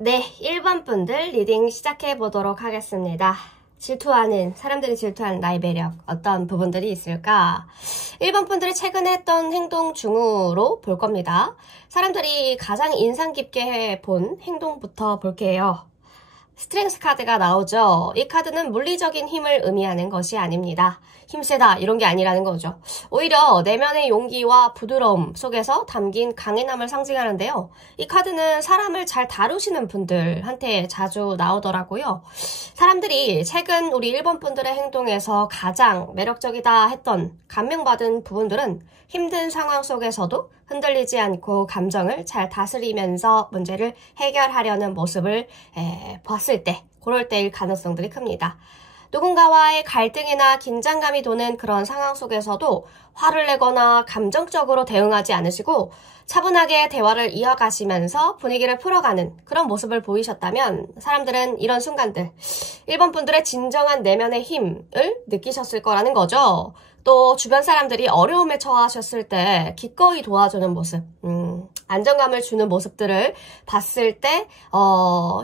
네, 1번 분들 리딩 시작해 보도록 하겠습니다. 사람들이 질투하는 나의 매력, 어떤 부분들이 있을까? 1번 분들이 최근에 했던 행동 중으로 볼 겁니다. 사람들이 가장 인상 깊게 본 행동부터 볼게요. 스트렝스 카드가 나오죠. 이 카드는 물리적인 힘을 의미하는 것이 아닙니다. 힘세다 이런 게 아니라는 거죠. 오히려 내면의 용기와 부드러움 속에서 담긴 강인함을 상징하는데요. 이 카드는 사람을 잘 다루시는 분들한테 자주 나오더라고요. 사람들이 최근 우리 1번 분들의 행동에서 가장 매력적이다 했던 감명받은 부분들은 힘든 상황 속에서도 흔들리지 않고 감정을 잘 다스리면서 문제를 해결하려는 모습을 봤을 때, 그럴 때일 가능성들이 큽니다. 누군가와의 갈등이나 긴장감이 도는 그런 상황 속에서도 화를 내거나 감정적으로 대응하지 않으시고 차분하게 대화를 이어가시면서 분위기를 풀어가는 그런 모습을 보이셨다면 사람들은 이런 순간들, 1번 분들의 진정한 내면의 힘을 느끼셨을 거라는 거죠. 또 주변 사람들이 어려움에 처하셨을 때 기꺼이 도와주는 모습, 안정감을 주는 모습들을 봤을 때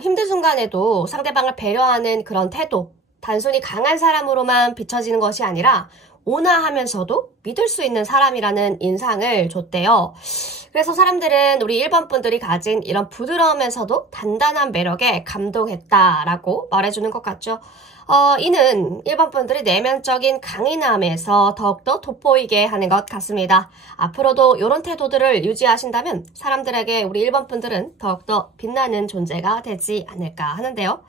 힘든 순간에도 상대방을 배려하는 그런 태도, 단순히 강한 사람으로만 비춰지는 것이 아니라 온화하면서도 믿을 수 있는 사람이라는 인상을 줬대요. 그래서 사람들은 우리 1번 분들이 가진 이런 부드러우면서도 단단한 매력에 감동했다라고 말해주는 것 같죠. 이는 1번 분들이 내면적인 강인함에서 더욱더 돋보이게 하는 것 같습니다. 앞으로도 이런 태도들을 유지하신다면 사람들에게 우리 1번 분들은 더욱더 빛나는 존재가 되지 않을까 하는데요.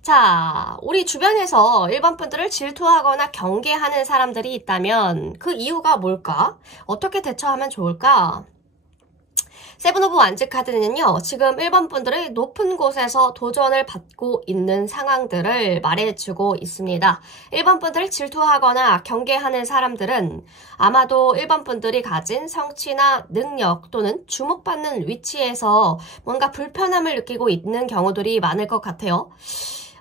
자, 우리 주변에서 1번 분들을 질투하거나 경계하는 사람들이 있다면 그 이유가 뭘까? 어떻게 대처하면 좋을까? 세븐 오브 완즈 카드는요, 지금 1번 분들의 높은 곳에서 도전을 받고 있는 상황들을 말해주고 있습니다. 1번 분들을 질투하거나 경계하는 사람들은 아마도 1번 분들이 가진 성취나 능력 또는 주목받는 위치에서 뭔가 불편함을 느끼고 있는 경우들이 많을 것 같아요.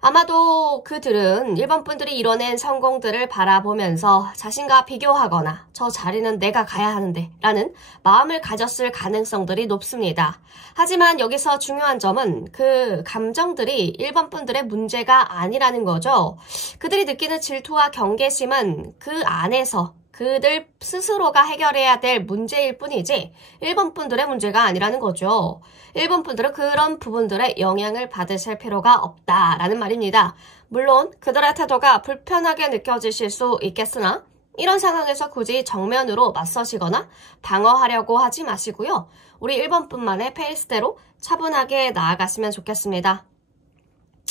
아마도 그들은 1번 분들이 이뤄낸 성공들을 바라보면서 자신과 비교하거나 저 자리는 내가 가야 하는데 라는 마음을 가졌을 가능성들이 높습니다. 하지만 여기서 중요한 점은 그 감정들이 1번 분들의 문제가 아니라는 거죠. 그들이 느끼는 질투와 경계심은 그 안에서 그들 스스로가 해결해야 될 문제일 뿐이지 1번 분들의 문제가 아니라는 거죠. 1번 분들은 그런 부분들에 영향을 받으실 필요가 없다라는 말입니다. 물론 그들의 태도가 불편하게 느껴지실 수 있겠으나 이런 상황에서 굳이 정면으로 맞서시거나 방어하려고 하지 마시고요. 우리 1번 분만의 페이스대로 차분하게 나아가시면 좋겠습니다.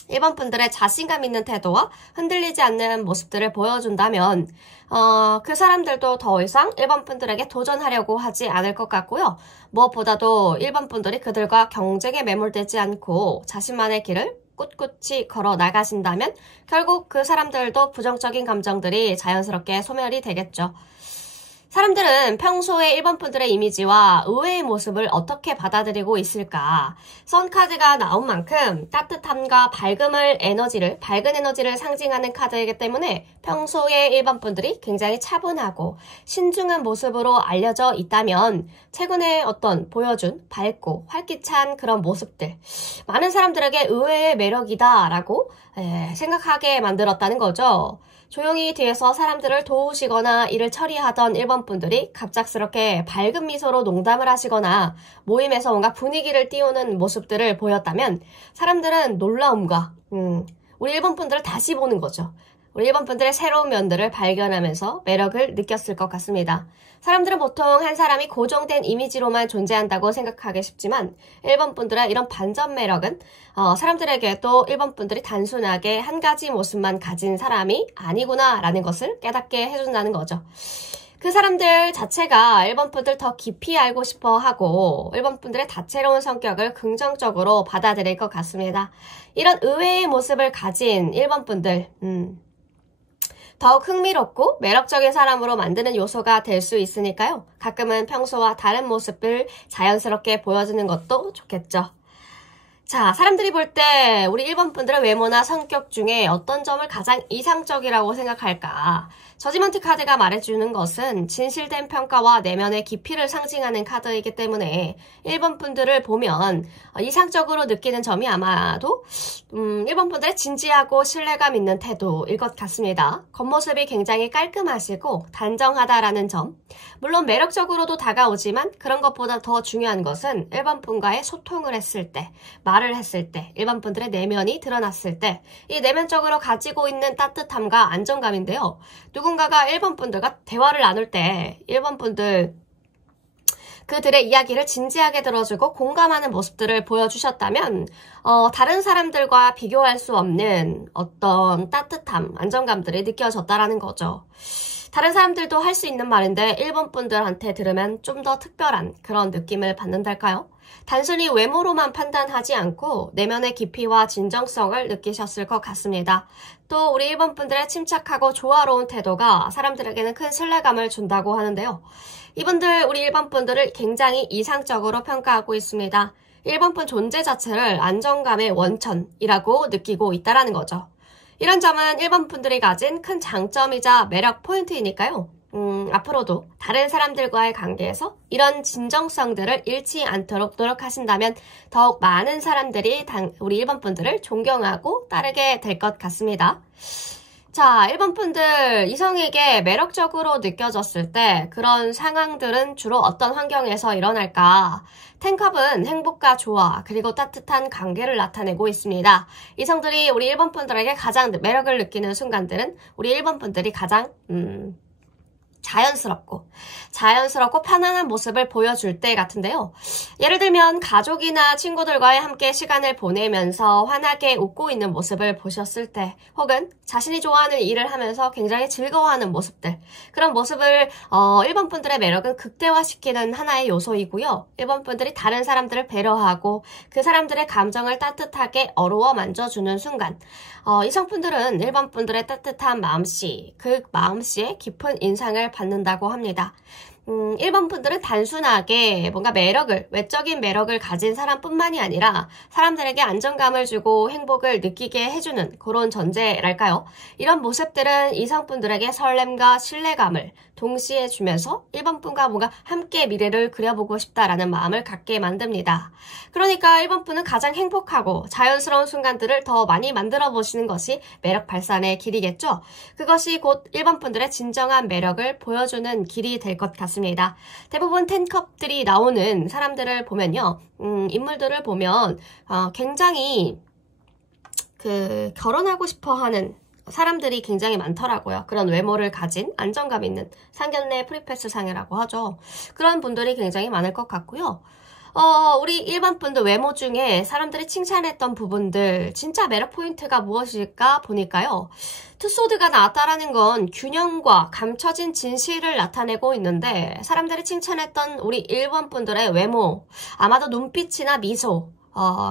1번 분들의 자신감 있는 태도와 흔들리지 않는 모습들을 보여준다면 그 사람들도 더 이상 1번 분들에게 도전하려고 하지 않을 것 같고요. 무엇보다도 1번 분들이 그들과 경쟁에 매몰되지 않고 자신만의 길을 꿋꿋이 걸어 나가신다면 결국 그 사람들도 부정적인 감정들이 자연스럽게 소멸이 되겠죠. 사람들은 평소에 1번 분들의 이미지와 의외의 모습을 어떻게 받아들이고 있을까? 선카드가 나온 만큼 따뜻함과 밝은 에너지를 상징하는 카드이기 때문에 평소에 1번 분들이 굉장히 차분하고 신중한 모습으로 알려져 있다면 최근에 보여준 밝고 활기찬 그런 모습들, 많은 사람들에게 의외의 매력이다라고 생각하게 만들었다는 거죠. 조용히 뒤에서 사람들을 도우시거나 일을 처리하던 1번 분들이 갑작스럽게 밝은 미소로 농담을 하시거나 모임에서 뭔가 분위기를 띄우는 모습들을 보였다면 사람들은 놀라움과 우리 1번 분들을 다시 보는 거죠. 우리 1번 분들의 새로운 면들을 발견하면서 매력을 느꼈을 것 같습니다. 사람들은 보통 한 사람이 고정된 이미지로만 존재한다고 생각하기 쉽지만 1번 분들의 이런 반전 매력은 사람들에게도 1번 분들이 단순하게 한 가지 모습만 가진 사람이 아니구나 라는 것을 깨닫게 해준다는 거죠. 그 사람들 자체가 1번 분들 더 깊이 알고 싶어 하고 1번 분들의 다채로운 성격을 긍정적으로 받아들일 것 같습니다. 이런 의외의 모습을 가진 1번 분들, 더욱 흥미롭고 매력적인 사람으로 만드는 요소가 될 수 있으니까요. 가끔은 평소와 다른 모습을 자연스럽게 보여주는 것도 좋겠죠. 자, 사람들이 볼 때 우리 1번 분들의 외모나 성격 중에 어떤 점을 가장 이상적이라고 생각할까? 저지먼트 카드가 말해주는 것은 진실된 평가와 내면의 깊이를 상징하는 카드이기 때문에 1번 분들을 보면 이상적으로 느끼는 점이 아마도 1번 분들의 진지하고 신뢰감 있는 태도일 것 같습니다. 겉모습이 굉장히 깔끔하시고 단정하다라는 점. 물론 매력적으로도 다가오지만 그런 것보다 더 중요한 것은 1번 분과의 소통을 했을 때, 말을 했을 때, 1번 분들의 내면이 드러났을 때 이 내면적으로 가지고 있는 따뜻함과 안정감인데요. 누군가가 1번 분들과 대화를 나눌 때 1번 분들 그들의 이야기를 진지하게 들어주고 공감하는 모습들을 보여주셨다면 다른 사람들과 비교할 수 없는 어떤 따뜻함, 안정감들이 느껴졌다라는 거죠. 다른 사람들도 할 수 있는 말인데 1번 분들한테 들으면 좀 더 특별한 그런 느낌을 받는달까요? 단순히 외모로만 판단하지 않고 내면의 깊이와 진정성을 느끼셨을 것 같습니다. 또 우리 1번 분들의 침착하고 조화로운 태도가 사람들에게는 큰 신뢰감을 준다고 하는데요. 이분들 우리 1번 분들을 굉장히 이상적으로 평가하고 있습니다. 1번 분 존재 자체를 안정감의 원천이라고 느끼고 있다는 거죠. 이런 점은 1번 분들이 가진 큰 장점이자 매력 포인트이니까요. 앞으로도 다른 사람들과의 관계에서 이런 진정성들을 잃지 않도록 노력하신다면 더욱 많은 사람들이 우리 1번 분들을 존경하고 따르게 될 것 같습니다. 자, 1번 분들 이성에게 매력적으로 느껴졌을 때 그런 상황들은 주로 어떤 환경에서 일어날까? 10컵은 행복과 조화 그리고 따뜻한 관계를 나타내고 있습니다. 이성들이 우리 1번 분들에게 가장 매력을 느끼는 순간들은 우리 1번 분들이 가장 자연스럽고 편안한 모습을 보여줄 때 같은데요. 예를 들면 가족이나 친구들과 함께 시간을 보내면서 환하게 웃고 있는 모습을 보셨을 때 혹은 자신이 좋아하는 일을 하면서 굉장히 즐거워하는 모습들 그런 모습을 1번 분들의 매력은 극대화시키는 하나의 요소이고요. 1번 분들이 다른 사람들을 배려하고 그 사람들의 감정을 따뜻하게 어루어 만져주는 순간 이성분들은 1번 분들의 따뜻한 마음씨 그 마음씨에 깊은 인상을 받는다고 합니다. 1번 분들은 단순하게 뭔가 외적인 매력을 가진 사람뿐만이 아니라 사람들에게 안정감을 주고 행복을 느끼게 해주는 그런 존재랄까요? 이런 모습들은 이성분들에게 설렘과 신뢰감을 동시에 주면서 1번 분과 뭔가 함께 미래를 그려보고 싶다라는 마음을 갖게 만듭니다. 그러니까 1번 분은 가장 행복하고 자연스러운 순간들을 더 많이 만들어 보시는 것이 매력 발산의 길이겠죠? 그것이 곧 1번 분들의 진정한 매력을 보여주는 길이 될 것 같습니다. 대부분 10컵들이 나오는 사람들을 보면요. 인물들을 보면 굉장히 결혼하고 싶어하는 사람들이 굉장히 많더라고요. 그런 외모를 가진 안정감 있는 상견례 프리패스 상이라고 하죠. 그런 분들이 굉장히 많을 것 같고요. 우리 1번 분들 외모 중에 사람들이 칭찬했던 부분들 진짜 매력 포인트가 무엇일까 보니까요. 투소드가 나왔다라는 건 균형과 감춰진 진실을 나타내고 있는데 사람들이 칭찬했던 우리 1번 분들의 외모 아마도 눈빛이나 미소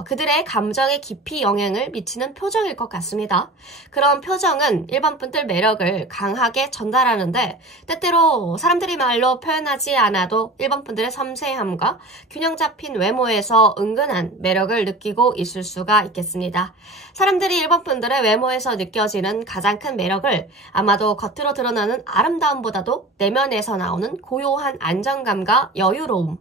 그들의 감정에 깊이 영향을 미치는 표정일 것 같습니다. 그런 표정은 1번 분들 매력을 강하게 전달하는데 때때로 사람들이 말로 표현하지 않아도 1번 분들의 섬세함과 균형 잡힌 외모에서 은근한 매력을 느끼고 있을 수가 있겠습니다. 사람들이 1번 분들의 외모에서 느껴지는 가장 큰 매력을 아마도 겉으로 드러나는 아름다움보다도 내면에서 나오는 고요한 안정감과 여유로움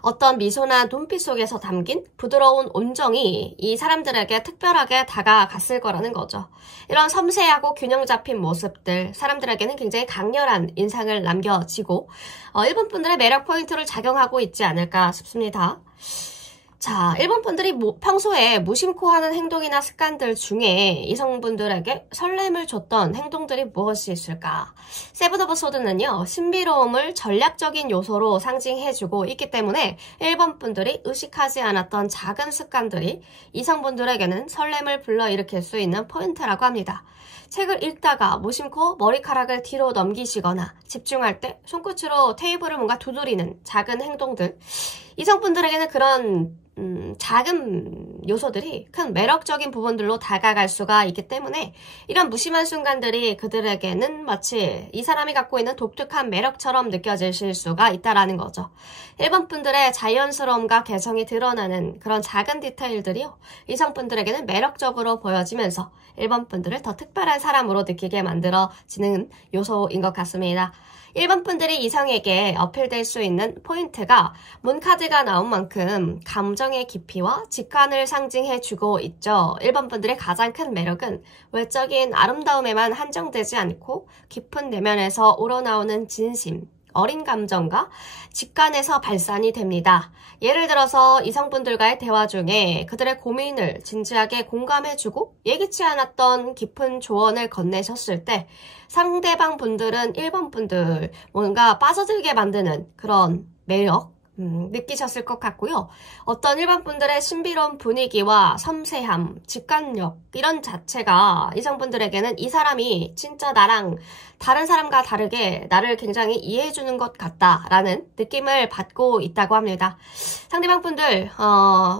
어떤 미소나 눈빛 속에서 담긴 부드러운 온정이 이 사람들에게 특별하게 다가갔을 거라는 거죠. 이런 섬세하고 균형 잡힌 모습들 사람들에게는 굉장히 강렬한 인상을 남겨지고 1번 분들의 매력 포인트를 작용하고 있지 않을까 싶습니다. 자, 1번 분들이 평소에 무심코 하는 행동이나 습관들 중에 이성분들에게 설렘을 줬던 행동들이 무엇이 있을까? 세븐 오브 소드는요, 신비로움을 전략적인 요소로 상징해주고 있기 때문에 1번 분들이 의식하지 않았던 작은 습관들이 이성분들에게는 설렘을 불러일으킬 수 있는 포인트라고 합니다. 책을 읽다가 무심코 머리카락을 뒤로 넘기시거나 집중할 때 손끝으로 테이블을 뭔가 두드리는 작은 행동들 이성분들에게는 그런 작은 요소들이 큰 매력적인 부분들로 다가갈 수가 있기 때문에 이런 무심한 순간들이 그들에게는 마치 이 사람이 갖고 있는 독특한 매력처럼 느껴지실 수가 있다라는 거죠. 1번 분들의 자연스러움과 개성이 드러나는 그런 작은 디테일들이요. 이성분들에게는 매력적으로 보여지면서 1번 분들을 더 특별한 사람으로 느끼게 만들어지는 요소인 것 같습니다. 1번 분들이 이성에게 어필될 수 있는 포인트가 문카드가 나온 만큼 감정의 깊이와 직관을 상징해주고 있죠. 1번 분들의 가장 큰 매력은 외적인 아름다움에만 한정되지 않고 깊은 내면에서 우러나오는 진심, 어린 감정과 직관에서 발산이 됩니다. 예를 들어서 이성분들과의 대화 중에 그들의 고민을 진지하게 공감해주고 예기치 않았던 깊은 조언을 건네셨을 때 상대방 분들은 1번 분들 뭔가 빠져들게 만드는 그런 매력 느끼셨을 것 같고요. 어떤 1번 분들의 신비로운 분위기와 섬세함, 직관력 이런 자체가 이성분들에게는 이 사람이 진짜 나랑 다른 사람과 다르게 나를 굉장히 이해해주는 것 같다라는 느낌을 받고 있다고 합니다. 상대방 분들,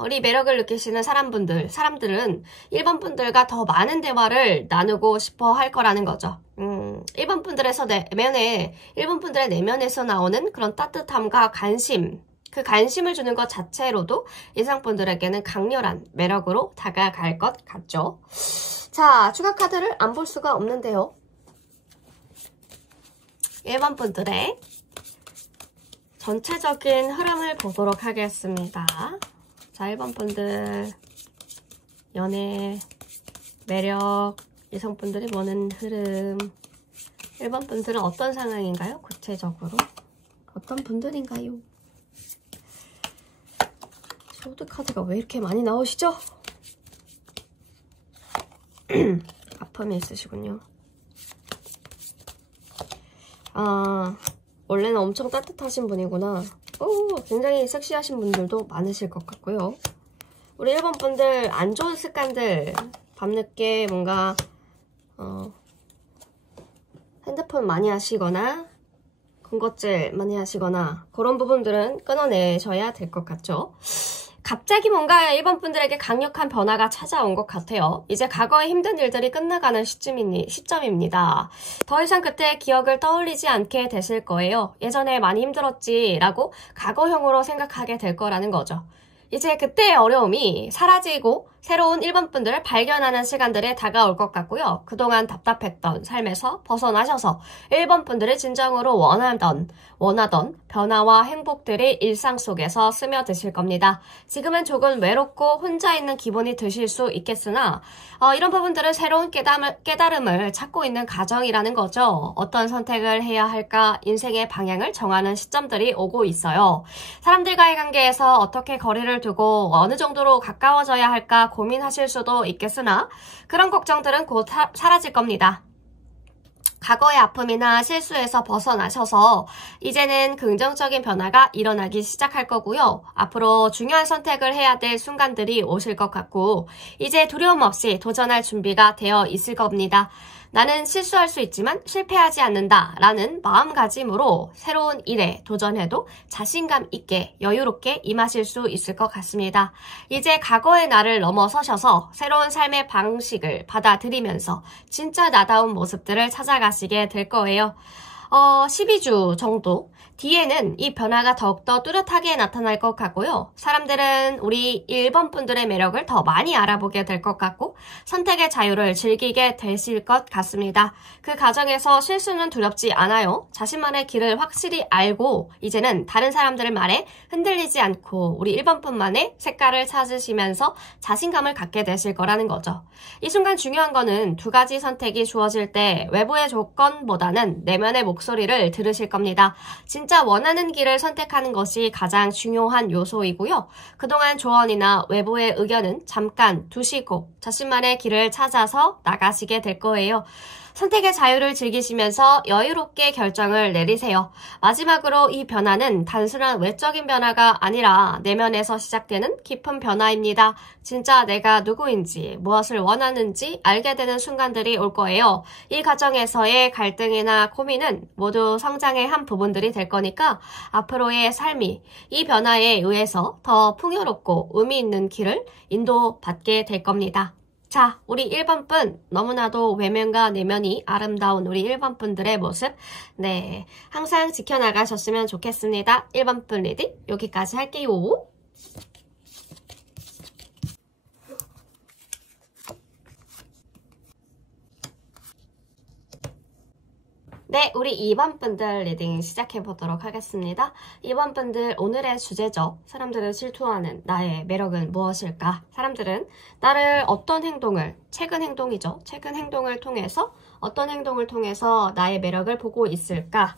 우리 매력을 느끼시는 사람들은 1번 분들과 더 많은 대화를 나누고 싶어 할 거라는 거죠. 1번 분들에서 1번 분들의 내면에서 나오는 그런 따뜻함과 관심, 그 관심을 주는 것 자체로도 이성분들에게는 강렬한 매력으로 다가갈 것 같죠. 자, 추가 카드를 안 볼 수가 없는데요. 1번 분들의 전체적인 흐름을 보도록 하겠습니다. 자, 1번 분들 연애, 매력, 이성분들이 보는 흐름 1번 분들은 어떤 상황인가요? 구체적으로 어떤 분들인가요? 소드 카드가 왜 이렇게 많이 나오시죠? 아픔이 있으시군요. 원래는 엄청 따뜻하신 분이구나. 굉장히 섹시하신 분들도 많으실 것 같고요. 우리 1번 분들 안 좋은 습관들 밤늦게 뭔가 핸드폰 많이 하시거나 군것질 많이 하시거나 그런 부분들은 끊어내셔야 될 것 같죠. 갑자기 뭔가 1번 분들에게 강력한 변화가 찾아온 것 같아요. 이제 과거의 힘든 일들이 끝나가는 시점입니다. 더 이상 그때의 기억을 떠올리지 않게 되실 거예요. 예전에 많이 힘들었지 라고 과거형으로 생각하게 될 거라는 거죠. 이제 그때의 어려움이 사라지고 새로운 1번 분들을 발견하는 시간들이 다가올 것 같고요. 그동안 답답했던 삶에서 벗어나셔서 1번 분들이 진정으로 원하던 변화와 행복들이 일상 속에서 스며드실 겁니다. 지금은 조금 외롭고 혼자 있는 기분이 드실 수 있겠으나 이런 부분들은 새로운 깨달음을 찾고 있는 과정이라는 거죠. 어떤 선택을 해야 할까 인생의 방향을 정하는 시점들이 오고 있어요. 사람들과의 관계에서 어떻게 거리를 두고 어느 정도로 가까워져야 할까 고민하실 수도 있겠으나 그런 걱정들은 곧 사라질 겁니다. 과거의 아픔이나 실수에서 벗어나셔서 이제는 긍정적인 변화가 일어나기 시작할 거고요. 앞으로 중요한 선택을 해야 될 순간들이 오실 것 같고 이제 두려움 없이 도전할 준비가 되어 있을 겁니다. 나는 실수할 수 있지만 실패하지 않는다 라는 마음가짐으로 새로운 일에 도전해도 자신감 있게 여유롭게 임하실 수 있을 것 같습니다. 이제 과거의 나를 넘어서셔서 새로운 삶의 방식을 받아들이면서 진짜 나다운 모습들을 찾아가시게 될 거예요. 12주 정도 뒤에는 이 변화가 더욱더 뚜렷하게 나타날 것 같고요. 사람들은 우리 1번 분들의 매력을 더 많이 알아보게 될 것 같고 선택의 자유를 즐기게 되실 것 같습니다. 그 과정에서 실수는 두렵지 않아요. 자신만의 길을 확실히 알고 이제는 다른 사람들의 말에 흔들리지 않고 우리 1번 분만의 색깔을 찾으시면서 자신감을 갖게 되실 거라는 거죠. 이 순간 중요한 거는 두 가지 선택이 주어질 때 외부의 조건보다는 내면의 목소리를 들으실 겁니다. 진짜 원하는 길을 선택하는 것이 가장 중요한 요소이고요. 그동안 조언이나 외부의 의견은 잠깐 두시고 자신만의 길을 찾아서 나가시게 될 거예요. 선택의 자유를 즐기시면서 여유롭게 결정을 내리세요. 마지막으로 이 변화는 단순한 외적인 변화가 아니라 내면에서 시작되는 깊은 변화입니다. 진짜 내가 누구인지, 무엇을 원하는지 알게 되는 순간들이 올 거예요. 이 과정에서의 갈등이나 고민은 모두 성장의 한 부분들이 될 거니까 앞으로의 삶이 이 변화에 의해서 더 풍요롭고 의미 있는 길을 인도받게 될 겁니다. 자, 우리 1번 분, 너무나도 외면과 내면이 아름다운 우리 1번 분들의 모습, 네, 항상 지켜나가셨으면 좋겠습니다. 1번 분 리딩 여기까지 할게요. 네, 우리 2번 분들 리딩 시작해보도록 하겠습니다. 2번 분들 오늘의 주제죠. 사람들을 질투하는 나의 매력은 무엇일까? 사람들은 나를 어떤 행동을, 최근 행동이죠. 최근 행동을 통해서 어떤 행동을 통해서 나의 매력을 보고 있을까?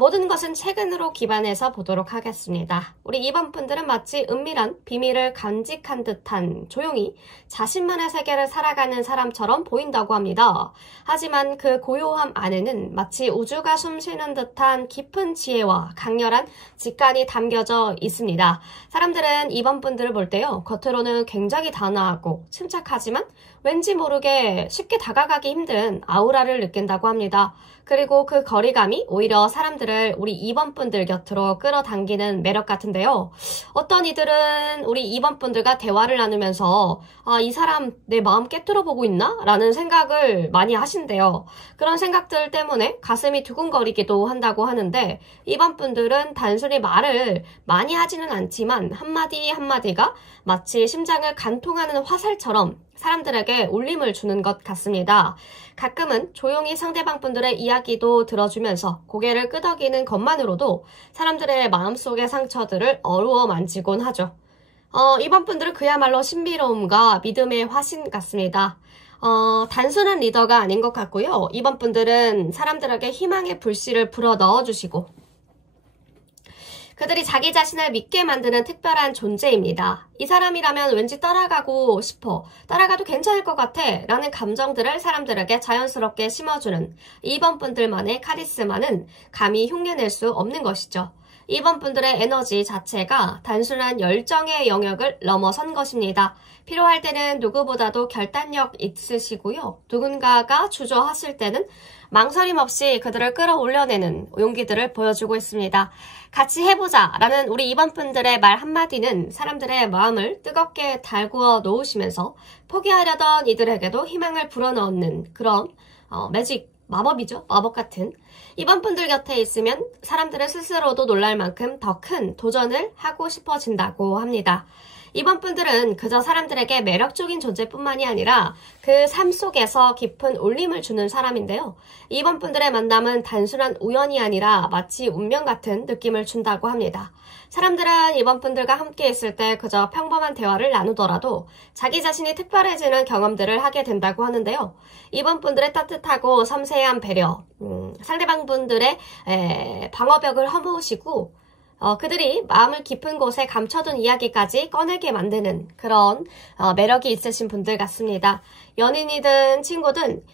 모든 것은 최근으로 기반해서 보도록 하겠습니다. 우리 2번 분들은 마치 은밀한 비밀을 간직한 듯한 조용히 자신만의 세계를 살아가는 사람처럼 보인다고 합니다. 하지만 그 고요함 안에는 마치 우주가 숨쉬는 듯한 깊은 지혜와 강렬한 직관이 담겨져 있습니다. 사람들은 2번 분들을 볼 때요, 겉으로는 굉장히 단아하고 침착하지만 왠지 모르게 쉽게 다가가기 힘든 아우라를 느낀다고 합니다. 그리고 그 거리감이 오히려 사람들을 우리 2번 분들 곁으로 끌어당기는 매력 같은데요. 어떤 이들은 우리 2번 분들과 대화를 나누면서 이 사람 내 마음 깨뚫어 보고 있나? 라는 생각을 많이 하신대요. 그런 생각들 때문에 가슴이 두근거리기도 한다고 하는데 2번 분들은 단순히 말을 많이 하지는 않지만 한마디 한마디가 마치 심장을 간통하는 화살처럼 사람들에게 울림을 주는 것 같습니다. 가끔은 조용히 상대방 분들의 이야기도 들어주면서 고개를 끄덕이는 것만으로도 사람들의 마음속의 상처들을 어루어 만지곤 하죠. 이번 분들은 그야말로 신비로움과 믿음의 화신 같습니다. 단순한 리더가 아닌 것 같고요. 이번 분들은 사람들에게 희망의 불씨를 불어 넣어주시고 그들이 자기 자신을 믿게 만드는 특별한 존재입니다. 이 사람이라면 왠지 따라가고 싶어, 따라가도 괜찮을 것 같아 라는 감정들을 사람들에게 자연스럽게 심어주는 2번 분들만의 카리스마는 감히 흉내낼 수 없는 것이죠. 2번 분들의 에너지 자체가 단순한 열정의 영역을 넘어선 것입니다. 필요할 때는 누구보다도 결단력 있으시고요. 누군가가 주저하실 때는 망설임 없이 그들을 끌어올려내는 용기들을 보여주고 있습니다. 같이 해보자 라는 우리 2번 분들의 말 한마디는 사람들의 마음을 뜨겁게 달구어 놓으시면서 포기하려던 이들에게도 희망을 불어넣는 그런 매직, 마법이죠. 마법 같은. 2번 분들 곁에 있으면 사람들은 스스로도 놀랄 만큼 더 큰 도전을 하고 싶어진다고 합니다. 2번 분들은 그저 사람들에게 매력적인 존재뿐만이 아니라 그 삶 속에서 깊은 울림을 주는 사람인데요. 2번 분들의 만남은 단순한 우연이 아니라 마치 운명 같은 느낌을 준다고 합니다. 사람들은 2번 분들과 함께 있을 때 그저 평범한 대화를 나누더라도 자기 자신이 특별해지는 경험들을 하게 된다고 하는데요. 2번 분들의 따뜻하고 섬세한 배려, 상대방 분들의 방어벽을 허무시고 그들이 마음을 깊은 곳에 감춰둔 이야기까지 꺼내게 만드는 그런 매력이 있으신 분들 같습니다. 연인이든 친구든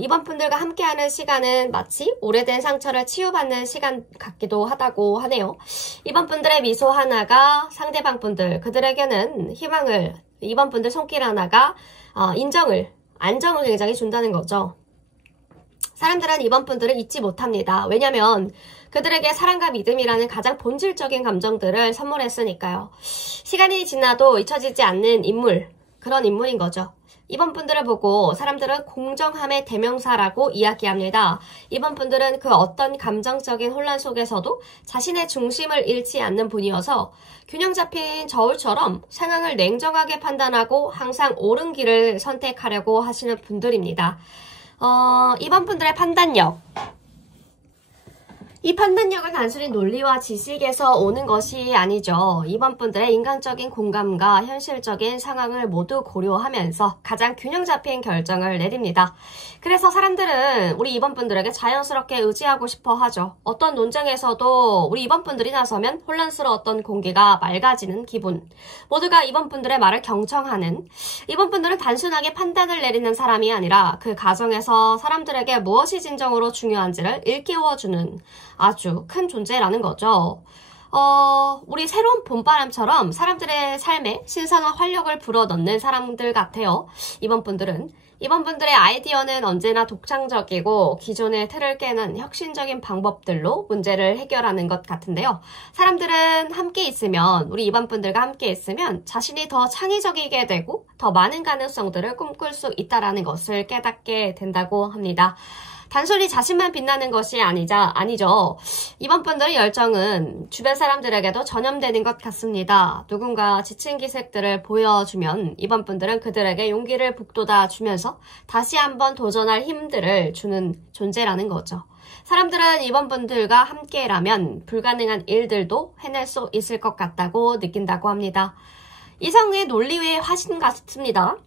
이번 분들과 함께하는 시간은 마치 오래된 상처를 치유받는 시간 같기도 하다고 하네요. 이번 분들의 미소 하나가 상대방 분들, 그들에게는 희망을, 이번 분들 손길 하나가 안정을 굉장히 준다는 거죠. 사람들은 이번 분들을 잊지 못합니다. 왜냐면 그들에게 사랑과 믿음이라는 가장 본질적인 감정들을 선물했으니까요. 시간이 지나도 잊혀지지 않는 인물, 그런 인물인 거죠. 이번 분들을 보고 사람들은 공정함의 대명사라고 이야기합니다. 이번 분들은 그 어떤 감정적인 혼란 속에서도 자신의 중심을 잃지 않는 분이어서 균형 잡힌 저울처럼 상황을 냉정하게 판단하고 항상 옳은 길을 선택하려고 하시는 분들입니다. 이번 분들의 판단력. 이 판단력은 단순히 논리와 지식에서 오는 것이 아니죠. 이번 분들의 인간적인 공감과 현실적인 상황을 모두 고려하면서 가장 균형 잡힌 결정을 내립니다. 그래서 사람들은 우리 이번 분들에게 자연스럽게 의지하고 싶어 하죠. 어떤 논쟁에서도 우리 이번 분들이 나서면 혼란스러웠던 공기가 맑아지는 기분. 모두가 이번 분들의 말을 경청하는, 이번 분들은 단순하게 판단을 내리는 사람이 아니라 그 과정에서 사람들에게 무엇이 진정으로 중요한지를 일깨워주는 아주 큰 존재라는 거죠. 우리 새로운 봄바람처럼 사람들의 삶에 신선한 활력을 불어넣는 사람들 같아요. 이번 분들의 아이디어는 언제나 독창적이고 기존의 틀을 깨는 혁신적인 방법들로 문제를 해결하는 것 같은데요. 사람들은 함께 있으면, 우리 이번 분들과 함께 있으면 자신이 더 창의적이게 되고 더 많은 가능성들을 꿈꿀 수 있다는 것을 깨닫게 된다고 합니다. 단순히 자신만 빛나는 것이 아니죠. 이번 분들의 열정은 주변 사람들에게도 전염되는 것 같습니다. 누군가 지친 기색들을 보여주면 이번 분들은 그들에게 용기를 북돋아 주면서 다시 한번 도전할 힘들을 주는 존재라는 거죠. 사람들은 이번 분들과 함께라면 불가능한 일들도 해낼 수 있을 것 같다고 느낀다고 합니다. 이성의 논리의 화신 같습니다.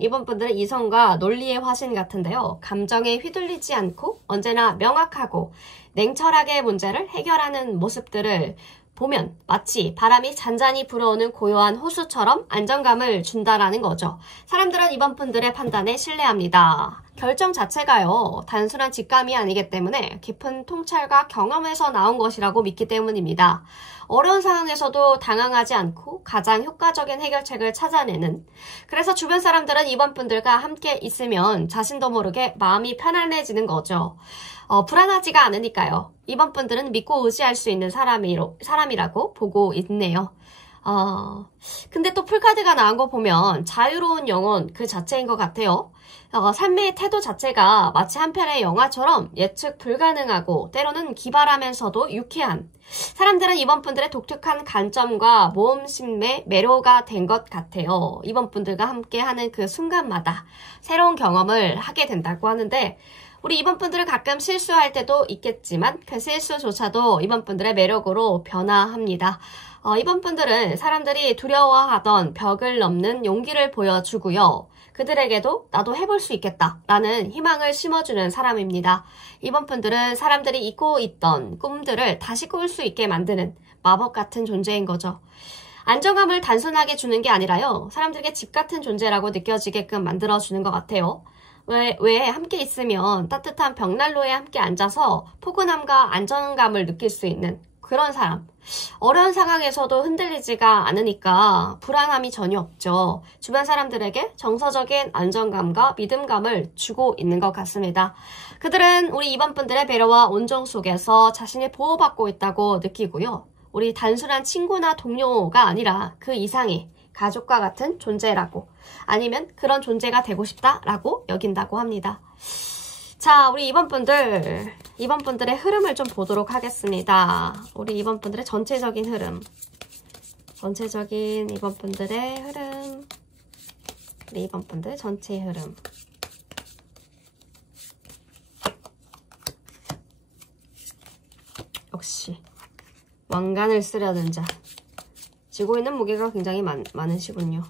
이번 분들은 이성과 논리의 화신 같은데요. 감정에 휘둘리지 않고 언제나 명확하고 냉철하게 문제를 해결하는 모습들을 보면 마치 바람이 잔잔히 불어오는 고요한 호수처럼 안정감을 준다라는 거죠. 사람들은 이번 분들의 판단에 신뢰합니다. 결정 자체가요, 단순한 직감이 아니기 때문에 깊은 통찰과 경험에서 나온 것이라고 믿기 때문입니다. 어려운 상황에서도 당황하지 않고 가장 효과적인 해결책을 찾아내는, 그래서 주변 사람들은 이번 분들과 함께 있으면 자신도 모르게 마음이 편안해지는 거죠. 불안하지가 않으니까요. 이번 분들은 믿고 의지할 수 있는 사람이라고 보고 있네요. 근데 또 풀카드가 나온 거 보면 자유로운 영혼 그 자체인 것 같아요. 삶의 태도 자체가 마치 한 편의 영화처럼 예측 불가능하고 때로는 기발하면서도 유쾌한, 사람들은 이번 분들의 독특한 관점과 모험심의 매료가 된 것 같아요. 이번 분들과 함께하는 그 순간마다 새로운 경험을 하게 된다고 하는데, 우리 이번 분들은 가끔 실수할 때도 있겠지만 그 실수조차도 이번 분들의 매력으로 변화합니다. 이번 분들은 사람들이 두려워하던 벽을 넘는 용기를 보여주고요. 그들에게도 나도 해볼 수 있겠다 라는 희망을 심어주는 사람입니다. 이번 분들은 사람들이 잊고 있던 꿈들을 다시 꿀 수 있게 만드는 마법 같은 존재인 거죠. 안정감을 단순하게 주는 게 아니라요, 사람들에게 집 같은 존재라고 느껴지게끔 만들어주는 것 같아요. 왜 함께 있으면 따뜻한 벽난로에 함께 앉아서 포근함과 안정감을 느낄 수 있는 그런 사람. 어려운 상황에서도 흔들리지가 않으니까 불안함이 전혀 없죠. 주변 사람들에게 정서적인 안정감과 믿음감을 주고 있는 것 같습니다. 그들은 우리 이번 분들의 배려와 온정 속에서 자신이 보호받고 있다고 느끼고요. 우리 단순한 친구나 동료가 아니라 그 이상의 가족과 같은 존재라고, 아니면 그런 존재가 되고 싶다라고 여긴다고 합니다. 자, 우리 이번 분들의 흐름을 좀 보도록 하겠습니다. 우리 이번 분들의 전체적인 흐름. 이번 분들의 흐름. 우리 이번 분들 전체 흐름. 역시 왕관을 쓰려는 자. 지고 있는 무게가 굉장히 많으시군요.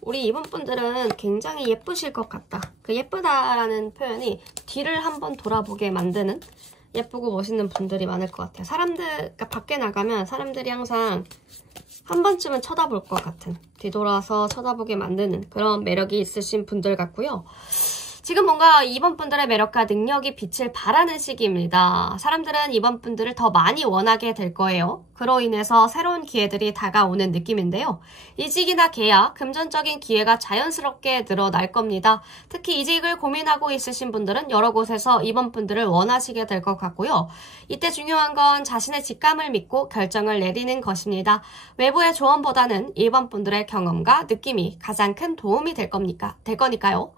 우리 이번 분들은 굉장히 예쁘실 것 같다. 그 예쁘다라는 표현이 뒤를 한번 돌아보게 만드는 예쁘고 멋있는 분들이 많을 것 같아요. 그러니까 밖에 나가면 사람들이 항상 한 번쯤은 쳐다볼 것 같은, 뒤돌아서 쳐다보게 만드는 그런 매력이 있으신 분들 같고요. 지금 뭔가 이번 분들의 매력과 능력이 빛을 발하는 시기입니다. 사람들은 이번 분들을 더 많이 원하게 될 거예요. 그로 인해서 새로운 기회들이 다가오는 느낌인데요. 이직이나 계약, 금전적인 기회가 자연스럽게 늘어날 겁니다. 특히 이직을 고민하고 있으신 분들은 여러 곳에서 이번 분들을 원하시게 될 것 같고요. 이때 중요한 건 자신의 직감을 믿고 결정을 내리는 것입니다. 외부의 조언보다는 이번 분들의 경험과 느낌이 가장 큰 도움이 될 거니까요.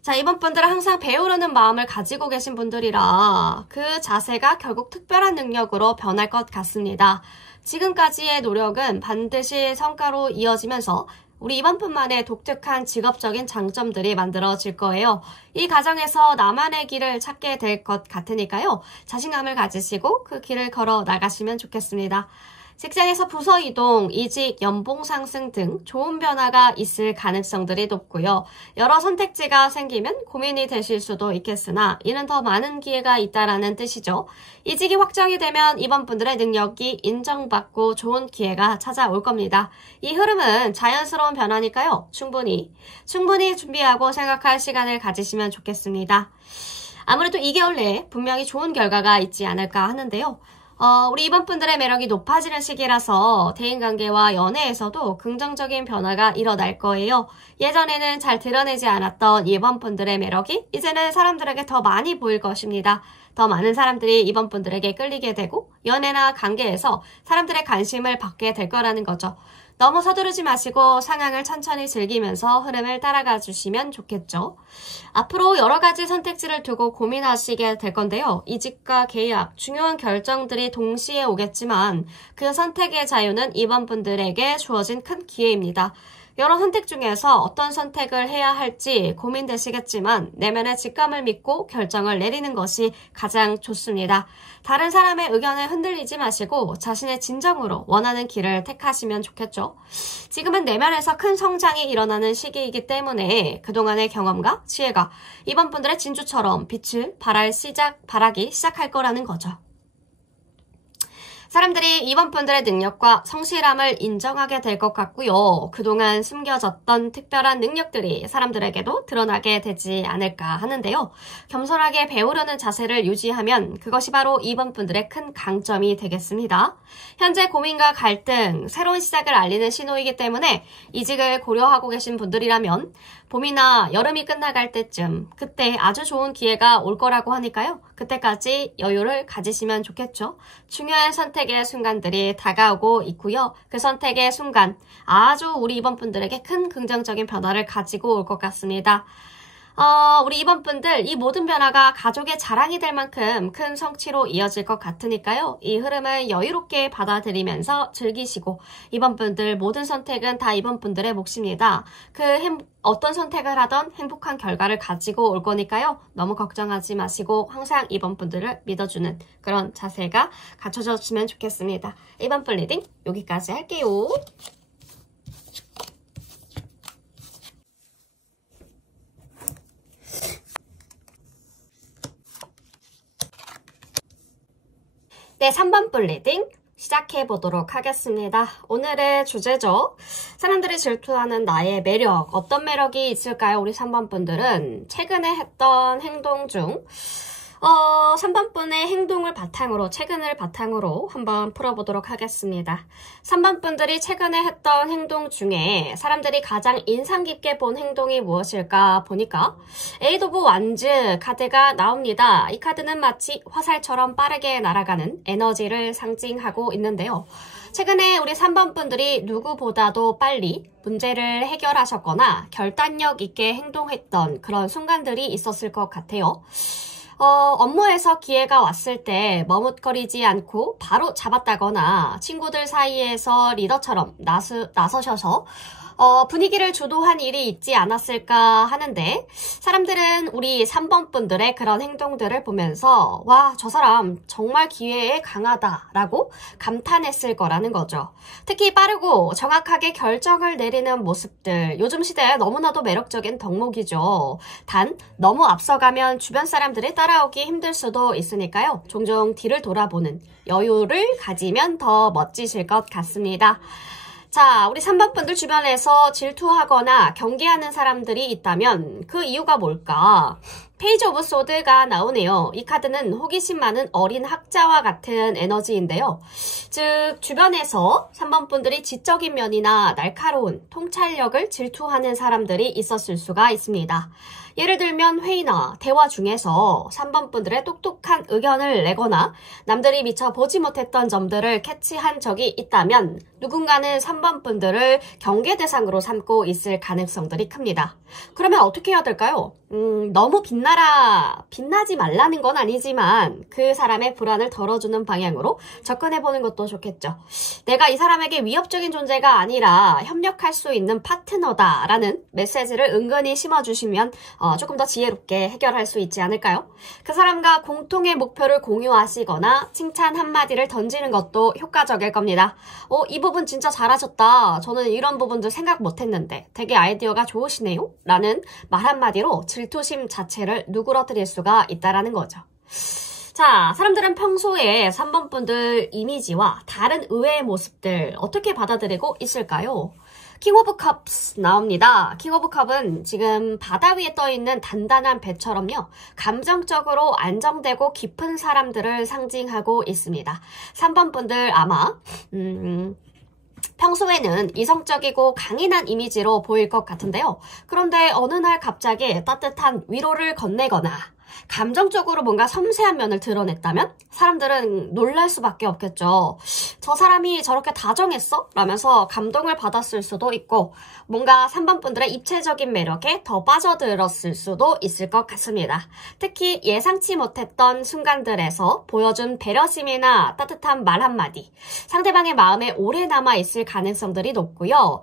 자, 이번 분들은 항상 배우려는 마음을 가지고 계신 분들이라 그 자세가 결국 특별한 능력으로 변할 것 같습니다. 지금까지의 노력은 반드시 성과로 이어지면서 우리 2번뿐만의 독특한 직업적인 장점들이 만들어질 거예요. 이 과정에서 나만의 길을 찾게 될 것 같으니까요. 자신감을 가지시고 그 길을 걸어 나가시면 좋겠습니다. 직장에서 부서 이동, 이직, 연봉 상승 등 좋은 변화가 있을 가능성들이 높고요. 여러 선택지가 생기면 고민이 되실 수도 있겠으나 이는 더 많은 기회가 있다라는 뜻이죠. 이직이 확정이 되면 이번 분들의 능력이 인정받고 좋은 기회가 찾아올 겁니다. 이 흐름은 자연스러운 변화니까요. 충분히 준비하고 생각할 시간을 가지시면 좋겠습니다. 아무래도 2개월 내에 분명히 좋은 결과가 있지 않을까 하는데요. 우리 이번 분들의 매력이 높아지는 시기라서 대인관계와 연애에서도 긍정적인 변화가 일어날 거예요. 예전에는 잘 드러내지 않았던 이번 분들의 매력이 이제는 사람들에게 더 많이 보일 것입니다. 더 많은 사람들이 이번 분들에게 끌리게 되고 연애나 관계에서 사람들의 관심을 받게 될 거라는 거죠. 너무 서두르지 마시고 상황을 천천히 즐기면서 흐름을 따라가 주시면 좋겠죠. 앞으로 여러 가지 선택지를 두고 고민하시게 될 건데요. 이직과 계약, 중요한 결정들이 동시에 오겠지만 그 선택의 자유는 이번 분들에게 주어진 큰 기회입니다. 여러 선택 중에서 어떤 선택을 해야 할지 고민되시겠지만 내면의 직감을 믿고 결정을 내리는 것이 가장 좋습니다. 다른 사람의 의견에 흔들리지 마시고 자신의 진정으로 원하는 길을 택하시면 좋겠죠. 지금은 내면에서 큰 성장이 일어나는 시기이기 때문에 그동안의 경험과 지혜가 이번 분들의 진주처럼 빛을 발하기 시작할 거라는 거죠. 사람들이 이번 분들의 능력과 성실함을 인정하게 될 것 같고요. 그동안 숨겨졌던 특별한 능력들이 사람들에게도 드러나게 되지 않을까 하는데요. 겸손하게 배우려는 자세를 유지하면 그것이 바로 이번 분들의 큰 강점이 되겠습니다. 현재 고민과 갈등, 새로운 시작을 알리는 신호이기 때문에 이직을 고려하고 계신 분들이라면 봄이나 여름이 끝나갈 때쯤 그때 아주 좋은 기회가 올 거라고 하니까요. 그때까지 여유를 가지시면 좋겠죠. 중요한 선택의 순간들이 다가오고 있고요. 그 선택의 순간 아주 우리 이번 분들에게 큰 긍정적인 변화를 가지고 올 것 같습니다. 우리 이번 분들 이 모든 변화가 가족의 자랑이 될 만큼 큰 성취로 이어질 것 같으니까요. 이 흐름을 여유롭게 받아들이면서 즐기시고 이번 분들 모든 선택은 다 이번 분들의 몫입니다. 어떤 선택을 하던 행복한 결과를 가지고 올 거니까요. 너무 걱정하지 마시고 항상 이번 분들을 믿어주는 그런 자세가 갖춰졌으면 좋겠습니다. 이번 분 리딩 여기까지 할게요. 네, 3번 분 리딩 시작해보도록 하겠습니다. 오늘의 주제죠. 사람들이 질투하는 나의 매력. 어떤 매력이 있을까요? 우리 3번 분들은 최근에 했던 행동 중 3번 분의 행동을 바탕으로, 최근을 바탕으로 한번 풀어보도록 하겠습니다. 3번 분들이 최근에 했던 행동 중에 사람들이 가장 인상 깊게 본 행동이 무엇일까 보니까 에이드 오브 완즈 카드가 나옵니다. 이 카드는 마치 화살처럼 빠르게 날아가는 에너지를 상징하고 있는데요. 최근에 우리 3번 분들이 누구보다도 빨리 문제를 해결하셨거나 결단력 있게 행동했던 그런 순간들이 있었을 것 같아요. 업무에서 기회가 왔을 때 머뭇거리지 않고 바로 잡았다거나 친구들 사이에서 리더처럼 나서셔서 분위기를 주도한 일이 있지 않았을까 하는데 사람들은 우리 3번 분들의 그런 행동들을 보면서 와, 저 사람 정말 기회에 강하다라고 감탄했을 거라는 거죠. 특히 빠르고 정확하게 결정을 내리는 모습들, 요즘 시대에 너무나도 매력적인 덕목이죠. 단 너무 앞서가면 주변 사람들이 따라오기 힘들 수도 있으니까요. 종종 뒤를 돌아보는 여유를 가지면 더 멋지실 것 같습니다. 자, 우리 3번 분들 주변에서 질투하거나 경계하는 사람들이 있다면 그 이유가 뭘까? 페이지 오브 소드가 나오네요. 이 카드는 호기심 많은 어린 학자와 같은 에너지인데요. 즉, 주변에서 3번 분들이 지적인 면이나 날카로운 통찰력을 질투하는 사람들이 있었을 수가 있습니다. 예를 들면 회의나 대화 중에서 3번 분들의 똑똑한 의견을 내거나 남들이 미처 보지 못했던 점들을 캐치한 적이 있다면 누군가는 3번 분들을 경계 대상으로 삼고 있을 가능성들이 큽니다. 그러면 어떻게 해야 될까요? 너무 빛나지 말라는 건 아니지만 그 사람의 불안을 덜어주는 방향으로 접근해보는 것도 좋겠죠. 내가 이 사람에게 위협적인 존재가 아니라 협력할 수 있는 파트너다라는 메시지를 은근히 심어주시면 조금 더 지혜롭게 해결할 수 있지 않을까요? 그 사람과 공통의 목표를 공유하시거나 칭찬 한마디를 던지는 것도 효과적일 겁니다. 이 부분 진짜 잘하셨다. 저는 이런 부분도 생각 못했는데 되게 아이디어가 좋으시네요. 라는 말 한마디로 질투심 자체를 누그러뜨릴 수가 있다라는 거죠. 자, 사람들은 평소에 3번 분들 이미지와 다른 의외의 모습들 어떻게 받아들이고 있을까요? 킹 오브 컵스 나옵니다. 킹 오브 컵은 지금 바다 위에 떠있는 단단한 배처럼요. 감정적으로 안정되고 깊은 사람들을 상징하고 있습니다. 3번 분들 아마 평소에는 이성적이고 강인한 이미지로 보일 것 같은데요. 그런데 어느 날 갑자기 따뜻한 위로를 건네거나 감정적으로 뭔가 섬세한 면을 드러냈다면 사람들은 놀랄 수밖에 없겠죠. 저 사람이 저렇게 다정했어? 라면서 감동을 받았을 수도 있고 뭔가 3번 분들의 입체적인 매력에 더 빠져들었을 수도 있을 것 같습니다. 특히 예상치 못했던 순간들에서 보여준 배려심이나 따뜻한 말 한마디 상대방의 마음에 오래 남아있을 가능성들이 높고요.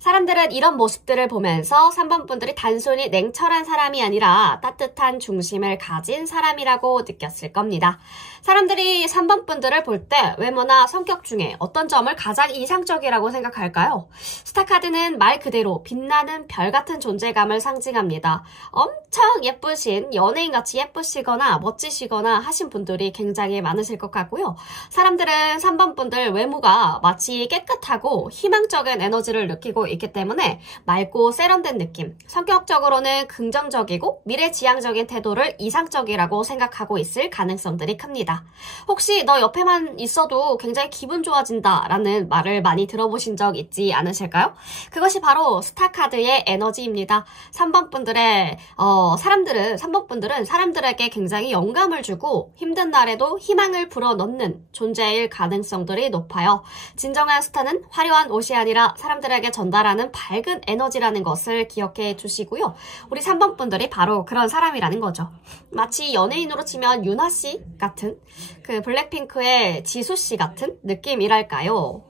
사람들은 이런 모습들을 보면서 3번 분들이 단순히 냉철한 사람이 아니라 따뜻한 중심을 가진 사람이라고 느꼈을 겁니다. 사람들이 3번 분들을 볼 때 외모나 성격 중에 어떤 점을 가장 이상적이라고 생각할까요? 스타카드는 말 그대로 빛나는 별 같은 존재감을 상징합니다. 엄청 예쁘신 연예인같이 예쁘시거나 멋지시거나 하신 분들이 굉장히 많으실 것 같고요. 사람들은 3번 분들 외모가 마치 깨끗하고 희망적인 에너지를 느끼고 있기 때문에 맑고 세련된 느낌, 성격적으로는 긍정적이고 미래지향적인 태도를 이상적이라고 생각하고 있을 가능성들이 큽니다. 혹시 너 옆에만 있어도 굉장히 기분 좋아진다 라는 말을 많이 들어보신 적 있지 않으실까요? 그것이 바로 스타카드의 에너지입니다. 3번 분들의 3번 분들은 사람들에게 굉장히 영감을 주고 힘든 날에도 희망을 불어넣는 존재일 가능성들이 높아요. 진정한 스타는 화려한 옷이 아니라 사람들에게 전달하는 밝은 에너지라는 것을 기억해 주시고요. 우리 3번 분들이 바로 그런 사람이라는 거죠. 마치 연예인으로 치면 유나 씨 같은 그 블랙핑크의 지수 씨 같은 느낌이랄까요?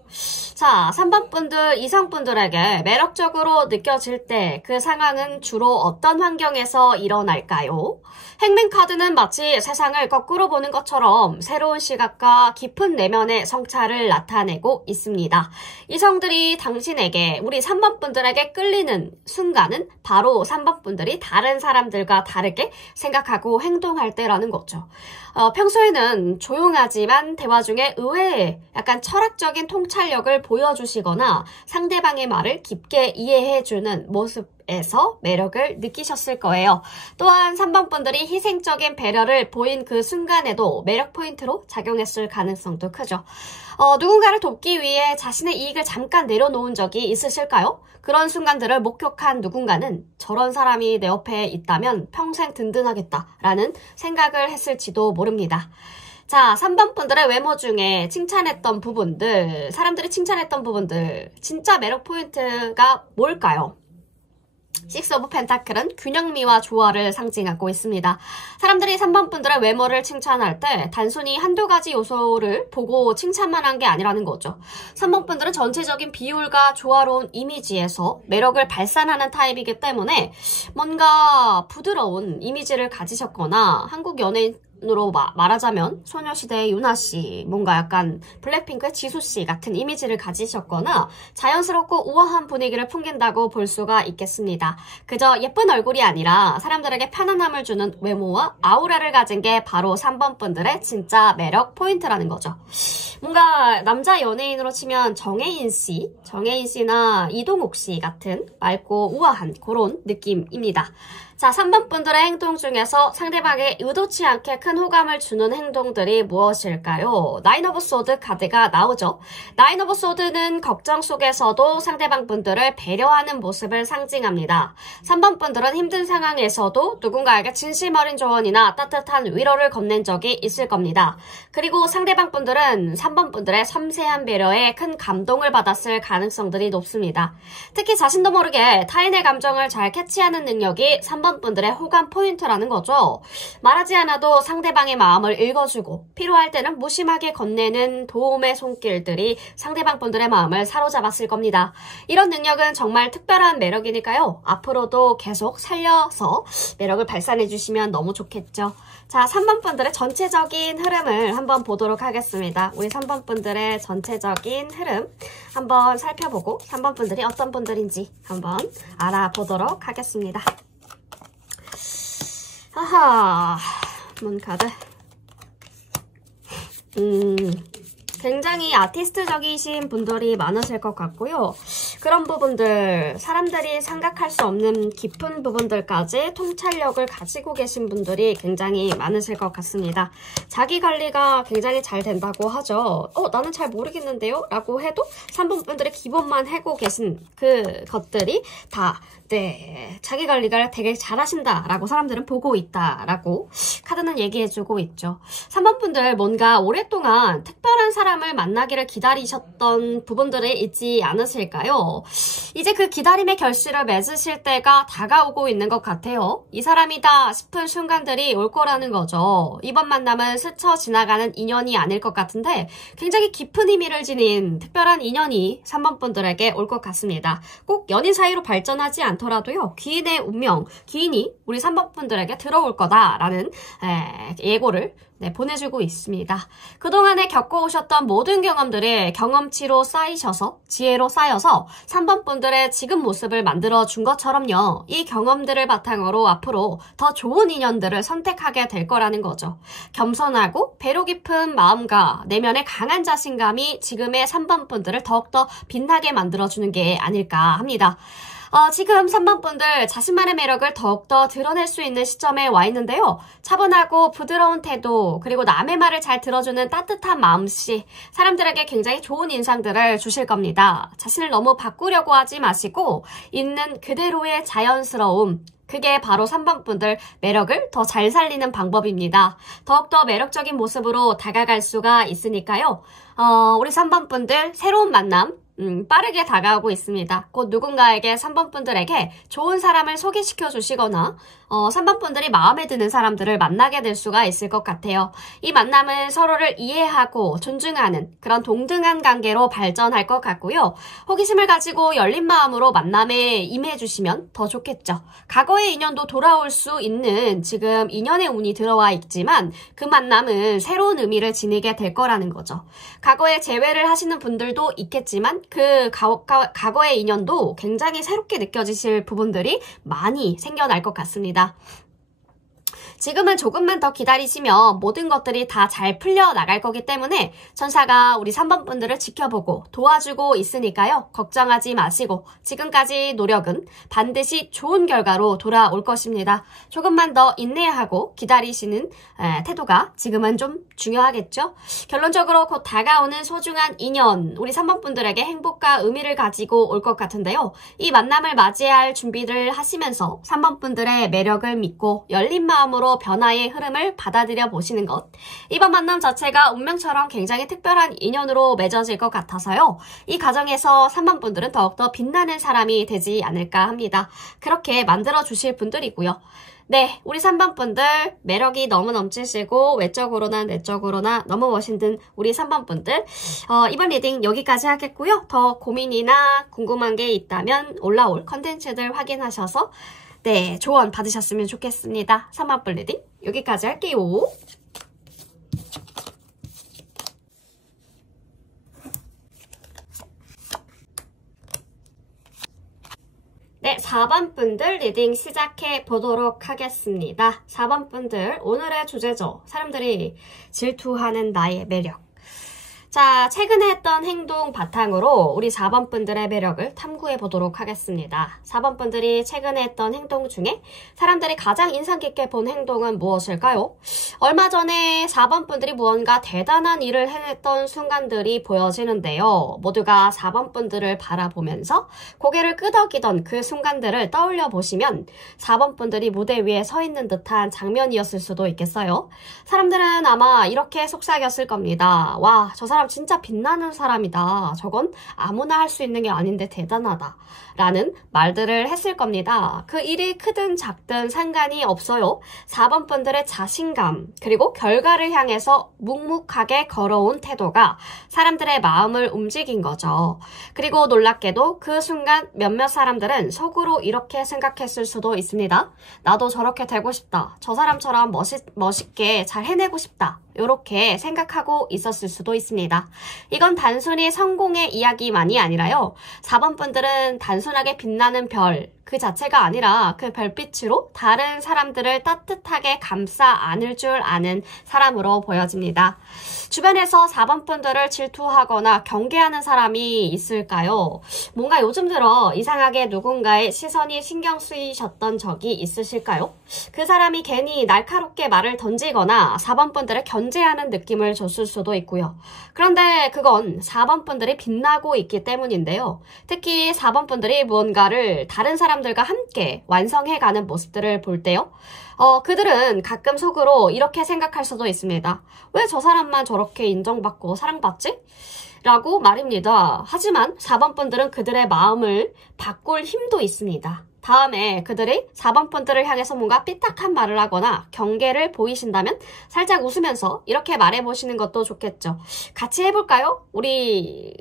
자, 3번 분들, 이성분들에게 매력적으로 느껴질 때 그 상황은 주로 어떤 환경에서 일어날까요? 행맨카드는 마치 세상을 거꾸로 보는 것처럼 새로운 시각과 깊은 내면의 성찰을 나타내고 있습니다. 이성들이 당신에게, 우리 3번 분들에게 끌리는 순간은 바로 3번 분들이 다른 사람들과 다르게 생각하고 행동할 때라는 거죠. 평소에는 조용하지만 대화 중에 의외의 약간 철학적인 통찰력을 보여주시거나 상대방의 말을 깊게 이해해주는 모습에서 매력을 느끼셨을 거예요. 또한 3번 분들이 희생적인 배려를 보인 그 순간에도 매력 포인트로 작용했을 가능성도 크죠. 누군가를 돕기 위해 자신의 이익을 잠깐 내려놓은 적이 있으실까요? 그런 순간들을 목격한 누군가는 저런 사람이 내 옆에 있다면 평생 든든하겠다라는 생각을 했을지도 모릅니다. 자, 3번 분들의 외모 중에 칭찬했던 부분들, 사람들이 칭찬했던 부분들, 진짜 매력 포인트가 뭘까요? 식스 오브 펜타클은 균형미와 조화를 상징하고 있습니다. 사람들이 3번 분들의 외모를 칭찬할 때 단순히 한두 가지 요소를 보고 칭찬만 한 게 아니라는 거죠. 3번 분들은 전체적인 비율과 조화로운 이미지에서 매력을 발산하는 타입이기 때문에 뭔가 부드러운 이미지를 가지셨거나 한국 연예인으로 말하자면 소녀시대의 유나씨, 뭔가 약간 블랙핑크의 지수씨 같은 이미지를 가지셨거나 자연스럽고 우아한 분위기를 풍긴다고 볼 수가 있겠습니다. 그저 예쁜 얼굴이 아니라 사람들에게 편안함을 주는 외모와 아우라를 가진 게 바로 3번 분들의 진짜 매력 포인트라는 거죠. 뭔가 남자 연예인으로 치면 정혜인씨나 이동욱씨 같은 맑고 우아한 그런 느낌입니다. 자, 3번 분들의 행동 중에서 상대방의 의도치 않게 큰 큰 호감을 주는 행동들이 무엇일까요? 나인 오브 소드 카드가 나오죠. 나인 오브 소드는 걱정 속에서도 상대방 분들을 배려하는 모습을 상징합니다. 3번 분들은 힘든 상황에서도 누군가에게 진심 어린 조언이나 따뜻한 위로를 건넨 적이 있을 겁니다. 그리고 상대방 분들은 3번 분들의 섬세한 배려에 큰 감동을 받았을 가능성들이 높습니다. 특히 자신도 모르게 타인의 감정을 잘 캐치하는 능력이 3번 분들의 호감 포인트라는 거죠. 말하지 않아도 상대방의 마음을 읽어주고 필요할 때는 무심하게 건네는 도움의 손길들이 상대방 분들의 마음을 사로잡았을 겁니다. 이런 능력은 정말 특별한 매력이니까요. 앞으로도 계속 살려서 매력을 발산해주시면 너무 좋겠죠. 자, 3번 분들의 전체적인 흐름을 한번 보도록 하겠습니다. 우리 3번 분들의 전체적인 흐름 한번 살펴보고 3번 분들이 어떤 분들인지 한번 알아보도록 하겠습니다. 아하, 문카드. 굉장히 아티스트적이신 분들이 많으실 것 같고요. 그런 부분들, 사람들이 생각할 수 없는 깊은 부분들까지 통찰력을 가지고 계신 분들이 굉장히 많으실 것 같습니다. 자기 관리가 굉장히 잘 된다고 하죠. 나는 잘 모르겠는데요? 라고 해도 3번 분들의 기본만 하고 계신 그 것들이 다 자기 관리가 되게 잘하신다라고 사람들은 보고 있다라고 카드는 얘기해주고 있죠. 3번 분들 뭔가 오랫동안 특별한 사람을 만나기를 기다리셨던 부분들이 있지 않으실까요? 이제 그 기다림의 결실을 맺으실 때가 다가오고 있는 것 같아요. 이 사람이다 싶은 순간들이 올 거라는 거죠. 이번 만남은 스쳐 지나가는 인연이 아닐 것 같은데 굉장히 깊은 의미를 지닌 특별한 인연이 3번 분들에게 올 것 같습니다. 꼭 연인 사이로 발전하지 않더라도요. 귀인의 운명, 귀인이 우리 3번 분들에게 들어올 거다라는 예고를 보내주고 있습니다. 그동안에 겪어오셨던 모든 경험들이 경험치로 쌓이셔서 지혜로 쌓여서 3번 분들의 지금 모습을 만들어준 것처럼요. 이 경험들을 바탕으로 앞으로 더 좋은 인연들을 선택하게 될 거라는 거죠. 겸손하고 배려 깊은 마음과 내면의 강한 자신감이 지금의 3번 분들을 더욱더 빛나게 만들어주는 게 아닐까 합니다. 지금 3번 분들 자신만의 매력을 더욱더 드러낼 수 있는 시점에 와 있는데요. 차분하고 부드러운 태도, 그리고 남의 말을 잘 들어주는 따뜻한 마음씨, 사람들에게 굉장히 좋은 인상들을 주실 겁니다. 자신을 너무 바꾸려고 하지 마시고 있는 그대로의 자연스러움, 그게 바로 3번 분들 매력을 더 잘 살리는 방법입니다. 더욱더 매력적인 모습으로 다가갈 수가 있으니까요. 우리 3번 분들 새로운 만남 빠르게 다가오고 있습니다. 곧 누군가에게 3번 분들에게 좋은 사람을 소개시켜 주시거나 3번 분들이 마음에 드는 사람들을 만나게 될 수가 있을 것 같아요. 이 만남은 서로를 이해하고 존중하는 그런 동등한 관계로 발전할 것 같고요. 호기심을 가지고 열린 마음으로 만남에 임해 주시면 더 좋겠죠. 과거의 인연도 돌아올 수 있는 지금 인연의 운이 들어와 있지만 그 만남은 새로운 의미를 지니게 될 거라는 거죠. 과거에 재회를 하시는 분들도 있겠지만 그 과거의 인연도 굉장히 새롭게 느껴지실 부분들이 많이 생겨날 것 같습니다. 지금은 조금만 더 기다리시면 모든 것들이 다 잘 풀려나갈 거기 때문에 천사가 우리 3번 분들을 지켜보고 도와주고 있으니까요. 걱정하지 마시고 지금까지 노력은 반드시 좋은 결과로 돌아올 것입니다. 조금만 더 인내하고 기다리시는 태도가 지금은 좀 중요하겠죠. 결론적으로 곧 다가오는 소중한 인연, 우리 3번 분들에게 행복과 의미를 가지고 올 것 같은데요. 이 만남을 맞이할 준비를 하시면서 3번 분들의 매력을 믿고 열린 마음으로 변화의 흐름을 받아들여 보시는 것. 이번 만남 자체가 운명처럼 굉장히 특별한 인연으로 맺어질 것 같아서요. 이 과정에서 3번 분들은 더욱더 빛나는 사람이 되지 않을까 합니다. 그렇게 만들어 주실 분들이고요. 네, 우리 3번 분들 매력이 너무 넘치시고 외적으로나 내적으로나 너무 멋있는 우리 3번 분들 이번 리딩 여기까지 하겠고요. 더 고민이나 궁금한 게 있다면 올라올 컨텐츠들 확인하셔서 조언 받으셨으면 좋겠습니다. 3번 분 리딩 여기까지 할게요. 네, 4번 분들 리딩 시작해 보도록 하겠습니다. 4번 분들 오늘의 주제죠. 사람들이 질투하는 나의 매력. 자, 최근에 했던 행동 바탕으로 우리 4번 분들의 매력을 탐구해 보도록 하겠습니다. 4번 분들이 최근에 했던 행동 중에 사람들이 가장 인상 깊게 본 행동은 무엇일까요? 얼마 전에 4번 분들이 무언가 대단한 일을 해냈던 순간들이 보여지는데요. 모두가 4번 분들을 바라보면서 고개를 끄덕이던 그 순간들을 떠올려 보시면 4번 분들이 무대 위에 서 있는 듯한 장면이었을 수도 있겠어요. 사람들은 아마 이렇게 속삭였을 겁니다. 와, 저 사람 진짜 빛나는 사람이다. 저건 아무나 할 수 있는 게 아닌데 대단하다. 라는 말들을 했을 겁니다. 그 일이 크든 작든 상관이 없어요. 4번 분들의 자신감 그리고 결과를 향해서 묵묵하게 걸어온 태도가 사람들의 마음을 움직인 거죠. 그리고 놀랍게도 그 순간 몇몇 사람들은 속으로 이렇게 생각했을 수도 있습니다. 나도 저렇게 되고 싶다. 저 사람처럼 멋있게 잘 해내고 싶다. 이렇게 생각하고 있었을 수도 있습니다. 이건 단순히 성공의 이야기만이 아니라요. 4번 분들은 단순하게 빛나는 별 그 자체가 아니라 그 별빛으로 다른 사람들을 따뜻하게 감싸 안을 줄 아는 사람으로 보여집니다. 주변에서 4번 분들을 질투하거나 경계하는 사람이 있을까요? 뭔가 요즘 들어 이상하게 누군가의 시선이 신경 쓰이셨던 적이 있으실까요? 그 사람이 괜히 날카롭게 말을 던지거나 4번 분들을 견제하는 느낌을 줬을 수도 있고요. 그런데 그건 4번 분들이 빛나고 있기 때문인데요. 특히 4번 분들이 무언가를 다른 사람들과 함께 완성해가는 모습들을 볼 때요. 그들은 가끔 속으로 이렇게 생각할 수도 있습니다. 왜 저 사람만 저렇게 인정받고 사랑받지? 라고 말입니다. 하지만 4번 분들은 그들의 마음을 바꿀 힘도 있습니다. 다음에 그들이 4번 분들을 향해서 뭔가 삐딱한 말을 하거나 경계를 보이신다면 살짝 웃으면서 이렇게 말해보시는 것도 좋겠죠. 같이 해볼까요? 우리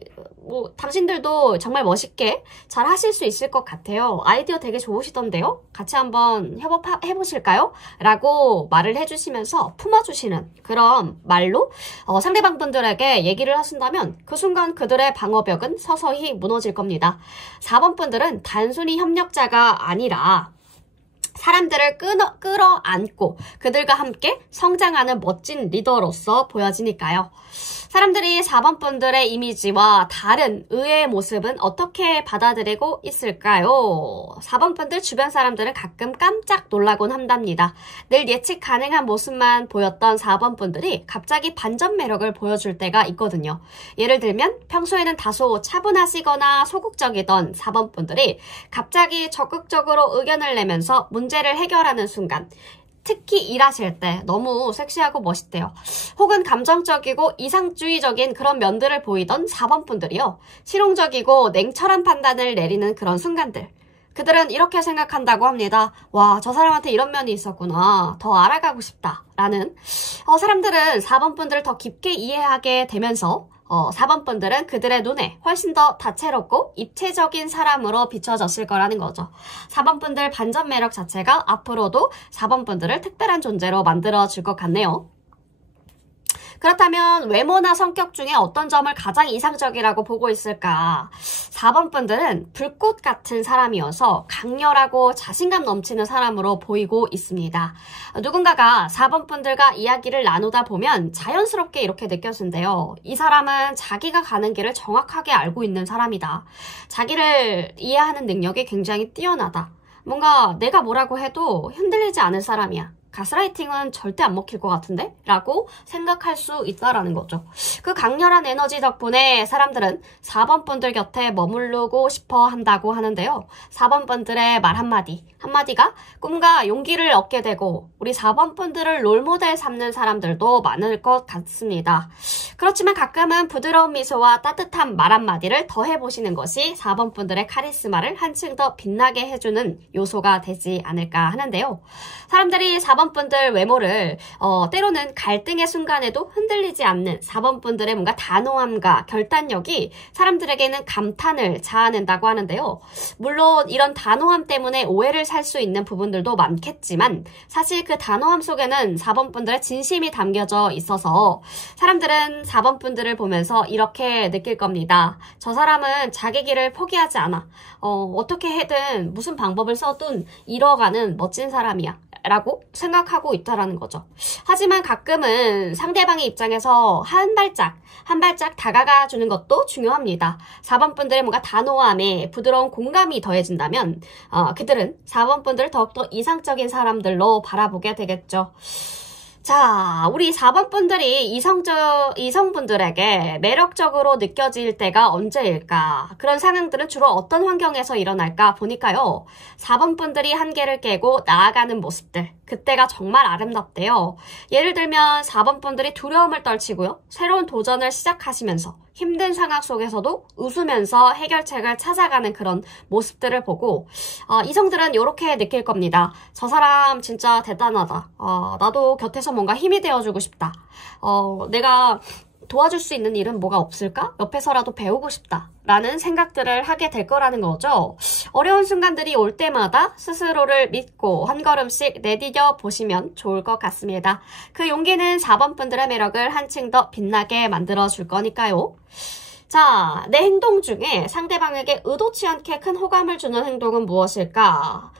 당신들도 정말 멋있게 잘 하실 수 있을 것 같아요. 아이디어 되게 좋으시던데요? 같이 한번 협업해보실까요? 라고 말을 해주시면서 품어주시는 그런 말로 상대방 분들에게 얘기를 하신다면 그 순간 그들의 방어벽은 서서히 무너질 겁니다. 4번 분들은 단순히 협력자가 아니라 사람들을 끌어안고 그들과 함께 성장하는 멋진 리더로서 보여지니까요. 사람들이 4번 분들의 이미지와 다른 의외의 모습은 어떻게 받아들이고 있을까요? 4번 분들 주변 사람들은 가끔 깜짝 놀라곤 한답니다. 늘 예측 가능한 모습만 보였던 4번 분들이 갑자기 반전 매력을 보여줄 때가 있거든요. 예를 들면 평소에는 다소 차분하시거나 소극적이던 4번 분들이 갑자기 적극적으로 의견을 내면서 문제를 해결하는 순간, 특히 일하실 때 너무 섹시하고 멋있대요. 혹은 감정적이고 이상주의적인 그런 면들을 보이던 4번 분들이요. 실용적이고 냉철한 판단을 내리는 그런 순간들. 그들은 이렇게 생각한다고 합니다. 와, 저 사람한테 이런 면이 있었구나. 더 알아가고 싶다. 라는 사람들은 4번 분들을 더 깊게 이해하게 되면서 4번 분들은 그들의 눈에 훨씬 더 다채롭고 입체적인 사람으로 비춰졌을 거라는 거죠. 4번 분들 반전 매력 자체가 앞으로도 4번 분들을 특별한 존재로 만들어줄 것 같네요. 그렇다면 외모나 성격 중에 어떤 점을 가장 이상적이라고 보고 있을까? 4번 분들은 불꽃 같은 사람이어서 강렬하고 자신감 넘치는 사람으로 보이고 있습니다. 누군가가 4번 분들과 이야기를 나누다 보면 자연스럽게 이렇게 느껴진대요. 이 사람은 자기가 가는 길을 정확하게 알고 있는 사람이다. 자기를 이해하는 능력이 굉장히 뛰어나다. 뭔가 내가 뭐라고 해도 흔들리지 않을 사람이야. 가스라이팅은 절대 안 먹힐 것 같은데? 라고 생각할 수 있다라는 거죠. 그 강렬한 에너지 덕분에 사람들은 4번 분들 곁에 머무르고 싶어 한다고 하는데요. 4번 분들의 말 한마디가 꿈과 용기를 얻게 되고 우리 4번 분들을 롤모델 삼는 사람들도 많을 것 같습니다. 그렇지만 가끔은 부드러운 미소와 따뜻한 말 한마디를 더해보시는 것이 4번 분들의 카리스마를 한층 더 빛나게 해주는 요소가 되지 않을까 하는데요. 사람들이 4번 분들 외모를 때로는 갈등의 순간에도 흔들리지 않는 4번 분들의 뭔가 단호함과 결단력이 사람들에게는 감탄을 자아낸다고 하는데요. 물론 이런 단호함 때문에 오해를 살 수 있는 부분들도 많겠지만 사실 그 단호함 속에는 4번 분들의 진심이 담겨져 있어서 사람들은 4번 분들을 보면서 이렇게 느낄 겁니다. 저 사람은 자기 길을 포기하지 않아. 어떻게 해든 무슨 방법을 써든 이뤄가는 멋진 사람이야. 라고 생각 생각하고 있다라는 거죠. 하지만 가끔은 상대방의 입장에서 한 발짝 다가가 주는 것도 중요합니다. 4번 분들의 뭔가 단호함에 부드러운 공감이 더해진다면 그들은 4번 분들을 더욱더 이상적인 사람들로 바라보게 되겠죠. 자, 우리 4번 분들이 이성분들에게 매력적으로 느껴질 때가 언제일까? 그런 상황들은 주로 어떤 환경에서 일어날까 보니까요. 4번 분들이 한계를 깨고 나아가는 모습들, 그때가 정말 아름답대요. 예를 들면 4번 분들이 두려움을 떨치고요. 새로운 도전을 시작하시면서 힘든 상황 속에서도 웃으면서 해결책을 찾아가는 그런 모습들을 보고 이성들은 이렇게 느낄 겁니다. 저 사람 진짜 대단하다. 나도 곁에서 뭔가 힘이 되어주고 싶다. 내가 도와줄 수 있는 일은 뭐가 없을까? 옆에서라도 배우고 싶다. 라는 생각들을 하게 될 거라는 거죠. 어려운 순간들이 올 때마다 스스로를 믿고 한 걸음씩 내디뎌 보시면 좋을 것 같습니다. 그 용기는 4번 분들의 매력을 한층 더 빛나게 만들어줄 거니까요. 자, 내 행동 중에 상대방에게 의도치 않게 큰 호감을 주는 행동은 무엇일까?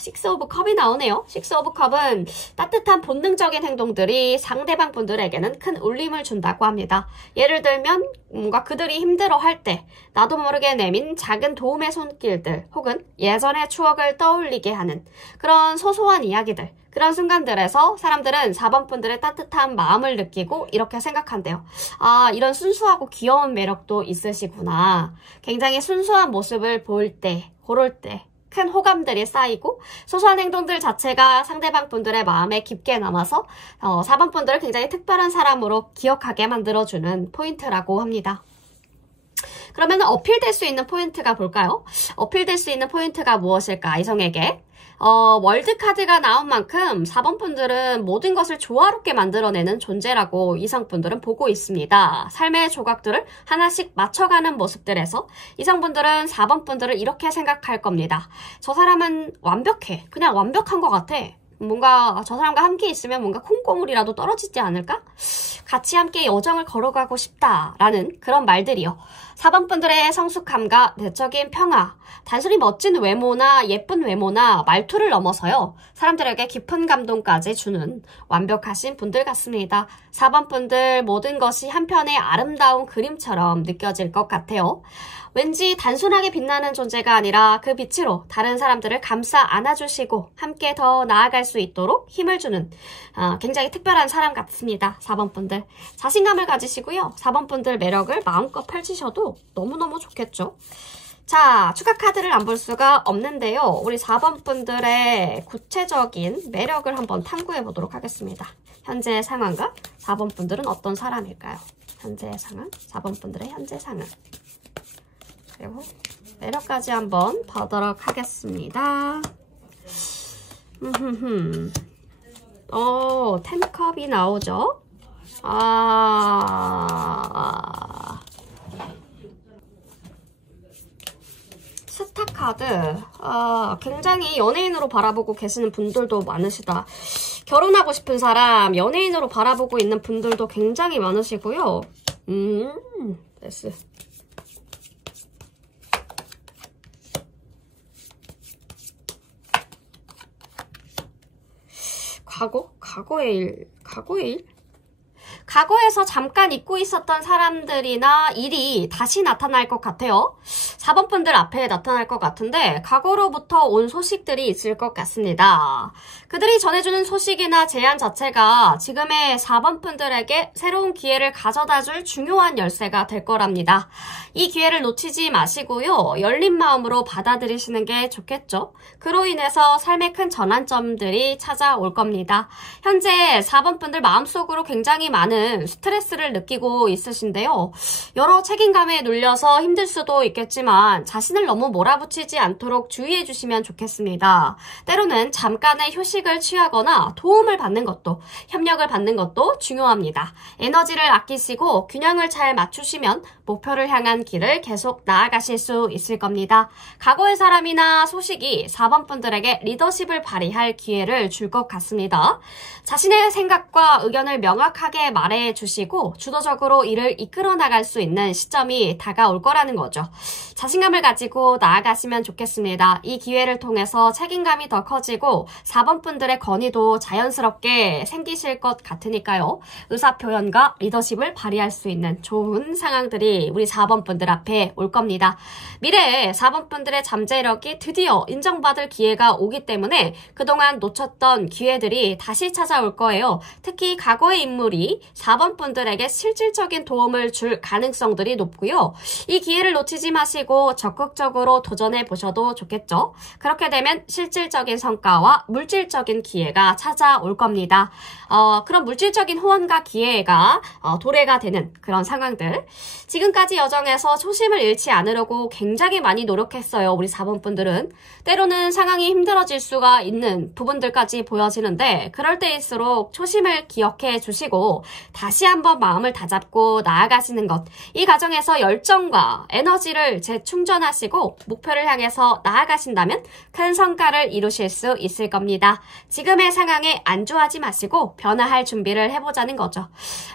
식스 오브 컵이 나오네요. 식스 오브 컵은 따뜻한 본능적인 행동들이 상대방 분들에게는 큰 울림을 준다고 합니다. 예를 들면 뭔가 그들이 힘들어할 때 나도 모르게 내민 작은 도움의 손길들 혹은 예전의 추억을 떠올리게 하는 그런 소소한 이야기들, 그런 순간들에서 사람들은 4번 분들의 따뜻한 마음을 느끼고 이렇게 생각한대요. 이런 순수하고 귀여운 매력도 있으시구나. 굉장히 순수한 모습을 볼 때, 고를 때 큰 호감들이 쌓이고 소소한 행동들 자체가 상대방 분들의 마음에 깊게 남아서 4번 분들을 굉장히 특별한 사람으로 기억하게 만들어주는 포인트라고 합니다. 그러면 어필될 수 있는 포인트가 볼까요? 어필될 수 있는 포인트가 무엇일까? 이성에게. 월드카드가 나온 만큼 4번 분들은 모든 것을 조화롭게 만들어내는 존재라고 이성분들은 보고 있습니다. 삶의 조각들을 하나씩 맞춰가는 모습들에서 이성분들은 4번 분들을 이렇게 생각할 겁니다. 저 사람은 완벽해. 그냥 완벽한 것 같아. 뭔가 저 사람과 함께 있으면 뭔가 콩고물이라도 떨어지지 않을까? 같이 함께 여정을 걸어가고 싶다라는 그런 말들이요. 4번 분들의 성숙함과 내적인 평화, 단순히 멋진 외모나 예쁜 외모나 말투를 넘어서요. 사람들에게 깊은 감동까지 주는 완벽하신 분들 같습니다. 4번 분들 모든 것이 한편의 아름다운 그림처럼 느껴질 것 같아요. 왠지 단순하게 빛나는 존재가 아니라 그 빛으로 다른 사람들을 감싸 안아주시고 함께 더 나아갈 수 있도록 힘을 주는 굉장히 특별한 사람 같습니다. 4번 분들. 자신감을 가지시고요. 4번 분들 매력을 마음껏 펼치셔도 너무너무 좋겠죠. 자, 추가 카드를 안 볼 수가 없는데요. 우리 4번 분들의 구체적인 매력을 한번 탐구해 보도록 하겠습니다. 현재 상황과 4번 분들은 어떤 사람일까요? 현재 상황, 4번 분들의 현재 상황. 그리고 매력까지 한번 보도록 하겠습니다. 10컵이 나오죠? 스타 카드. 굉장히 연예인으로 바라보고 계시는 분들도 많으시다. 결혼하고 싶은 사람, 연예인으로 바라보고 있는 분들도 굉장히 많으시고요. 됐어. 과거의 일? 과거에서 잠깐 잊고 있었던 사람들이나 일이 다시 나타날 것 같아요. 4번 분들 앞에 나타날 것 같은데 과거로부터 온 소식들이 있을 것 같습니다. 그들이 전해주는 소식이나 제안 자체가 지금의 4번 분들에게 새로운 기회를 가져다줄 중요한 열쇠가 될 거랍니다. 이 기회를 놓치지 마시고요. 열린 마음으로 받아들이시는 게 좋겠죠. 그로 인해서 삶의 큰 전환점들이 찾아올 겁니다. 현재 4번 분들 마음속으로 굉장히 많은 스트레스를 느끼고 있으신데요. 여러 책임감에 눌려서 힘들 수도 있겠지만 자신을 너무 몰아붙이지 않도록 주의해 주시면 좋겠습니다. 때로는 잠깐의 휴식을 취하거나 도움을 받는 것도, 협력을 받는 것도 중요합니다. 에너지를 아끼시고 균형을 잘 맞추시면 목표를 향한 길을 계속 나아가실 수 있을 겁니다. 과거의 사람이나 소식이 4번 분들에게 리더십을 발휘할 기회를 줄 것 같습니다. 자신의 생각과 의견을 명확하게 말해 주시고 주도적으로 일을 이끌어 나갈 수 있는 시점이 다가올 거라는 거죠. 자신감을 가지고 나아가시면 좋겠습니다. 이 기회를 통해서 책임감이 더 커지고 4번 분들의 건의도 자연스럽게 생기실 것 같으니까요. 의사표현과 리더십을 발휘할 수 있는 좋은 상황들이 우리 4번 분들 앞에 올 겁니다. 미래에 4번 분들의 잠재력이 드디어 인정받을 기회가 오기 때문에 그동안 놓쳤던 기회들이 다시 찾아올 거예요. 특히 과거의 인물이 4번 분들에게 실질적인 도움을 줄 가능성들이 높고요. 이 기회를 놓치지 마시고 적극적으로 도전해 보셔도 좋겠죠. 그렇게 되면 실질적인 성과와 물질적인 기회가 찾아올 겁니다. 그런 물질적인 호언과 기회가 도래가 되는 그런 상황들. 지금까지 여정에서 초심을 잃지 않으려고 굉장히 많이 노력했어요. 우리 4번 분들은. 때로는 상황이 힘들어질 수가 있는 부분들까지 보여지는데 그럴 때일수록 초심을 기억해 주시고 다시 한번 마음을 다잡고 나아가시는 것. 이 과정에서 열정과 에너지를 재충전하시고 목표를 향해서 나아가신다면 큰 성과를 이루실 수 있을 겁니다. 지금의 상황에 안주하지 마시고 변화할 준비를 해보자는 거죠.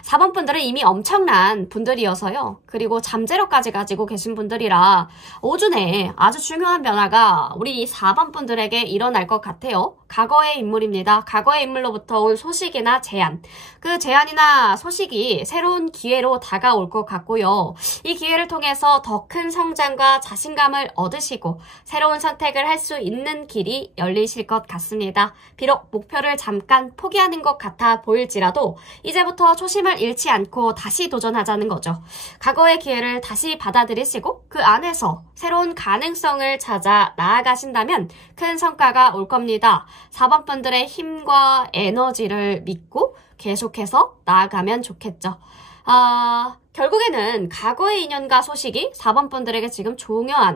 4번 분들은 이미 엄청난 분들이어서요. 그리고 잠재력까지 가지고 계신 분들이라 오준에 아주 중요한 변화가 우리 4번 분들에게 일어날 것 같아요. 과거의 인물입니다. 과거의 인물로부터 온 소식이나 제안. 그 제안이나 소식이 새로운 기회로 다가올 것 같고요. 이 기회를 통해서 더 큰 성장과 자신감을 얻으시고 새로운 선택을 할 수 있는 길이 열리실 것 같습니다. 비록 목표를 잠깐 포기하는 것 같아 보일지라도 이제부터 초심을 잃지 않고 다시 도전하자는 거죠. 과거의 기회를 다시 받아들이시고 그 안에서 새로운 가능성을 찾아 나아가신다면 큰 성과가 올 겁니다. 4번 분들의 힘과 에너지를 믿고 계속해서 나아가면 좋겠죠. 결국에는 과거의 인연과 소식이 4번 분들에게 지금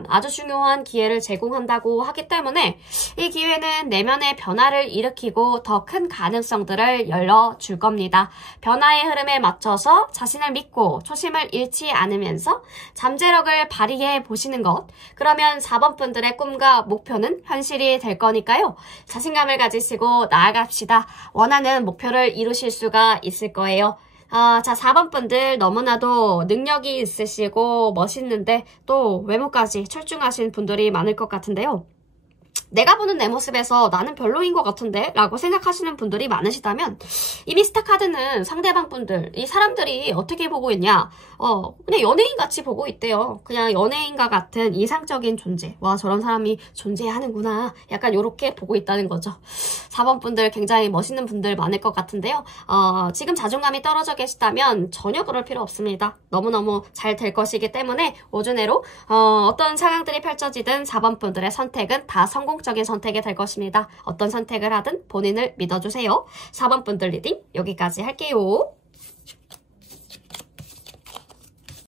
아주 중요한 기회를 제공한다고 하기 때문에 이 기회는 내면의 변화를 일으키고 더 큰 가능성들을 열어줄 겁니다. 변화의 흐름에 맞춰서 자신을 믿고 초심을 잃지 않으면서 잠재력을 발휘해 보시는 것. 그러면 4번 분들의 꿈과 목표는 현실이 될 거니까요. 자신감을 가지시고 나아갑시다. 원하는 목표를 이루실 수가 있을 거예요. 자, 4번 분들 너무나도 능력이 있으시고 멋있는데 또 외모까지 출중하신 분들이 많을 것 같은데요. 내가 보는 내 모습에서 나는 별로인 것 같은데? 라고 생각하시는 분들이 많으시다면 이 미스터카드는 상대방 분들, 이 사람들이 어떻게 보고 있냐? 그냥 연예인같이 보고 있대요. 그냥 연예인과 같은 이상적인 존재. 와, 저런 사람이 존재하는구나. 약간 요렇게 보고 있다는 거죠. 4번 분들 굉장히 멋있는 분들 많을 것 같은데요. 지금 자존감이 떨어져 계시다면 전혀 그럴 필요 없습니다. 너무너무 잘 될 것이기 때문에 오준에로 어떤 상황들이 펼쳐지든 4번 분들의 선택은 다 성공적인 선택이 될 것입니다. 어떤 선택을 하든 본인을 믿어주세요. 4번 분들 리딩 여기까지 할게요.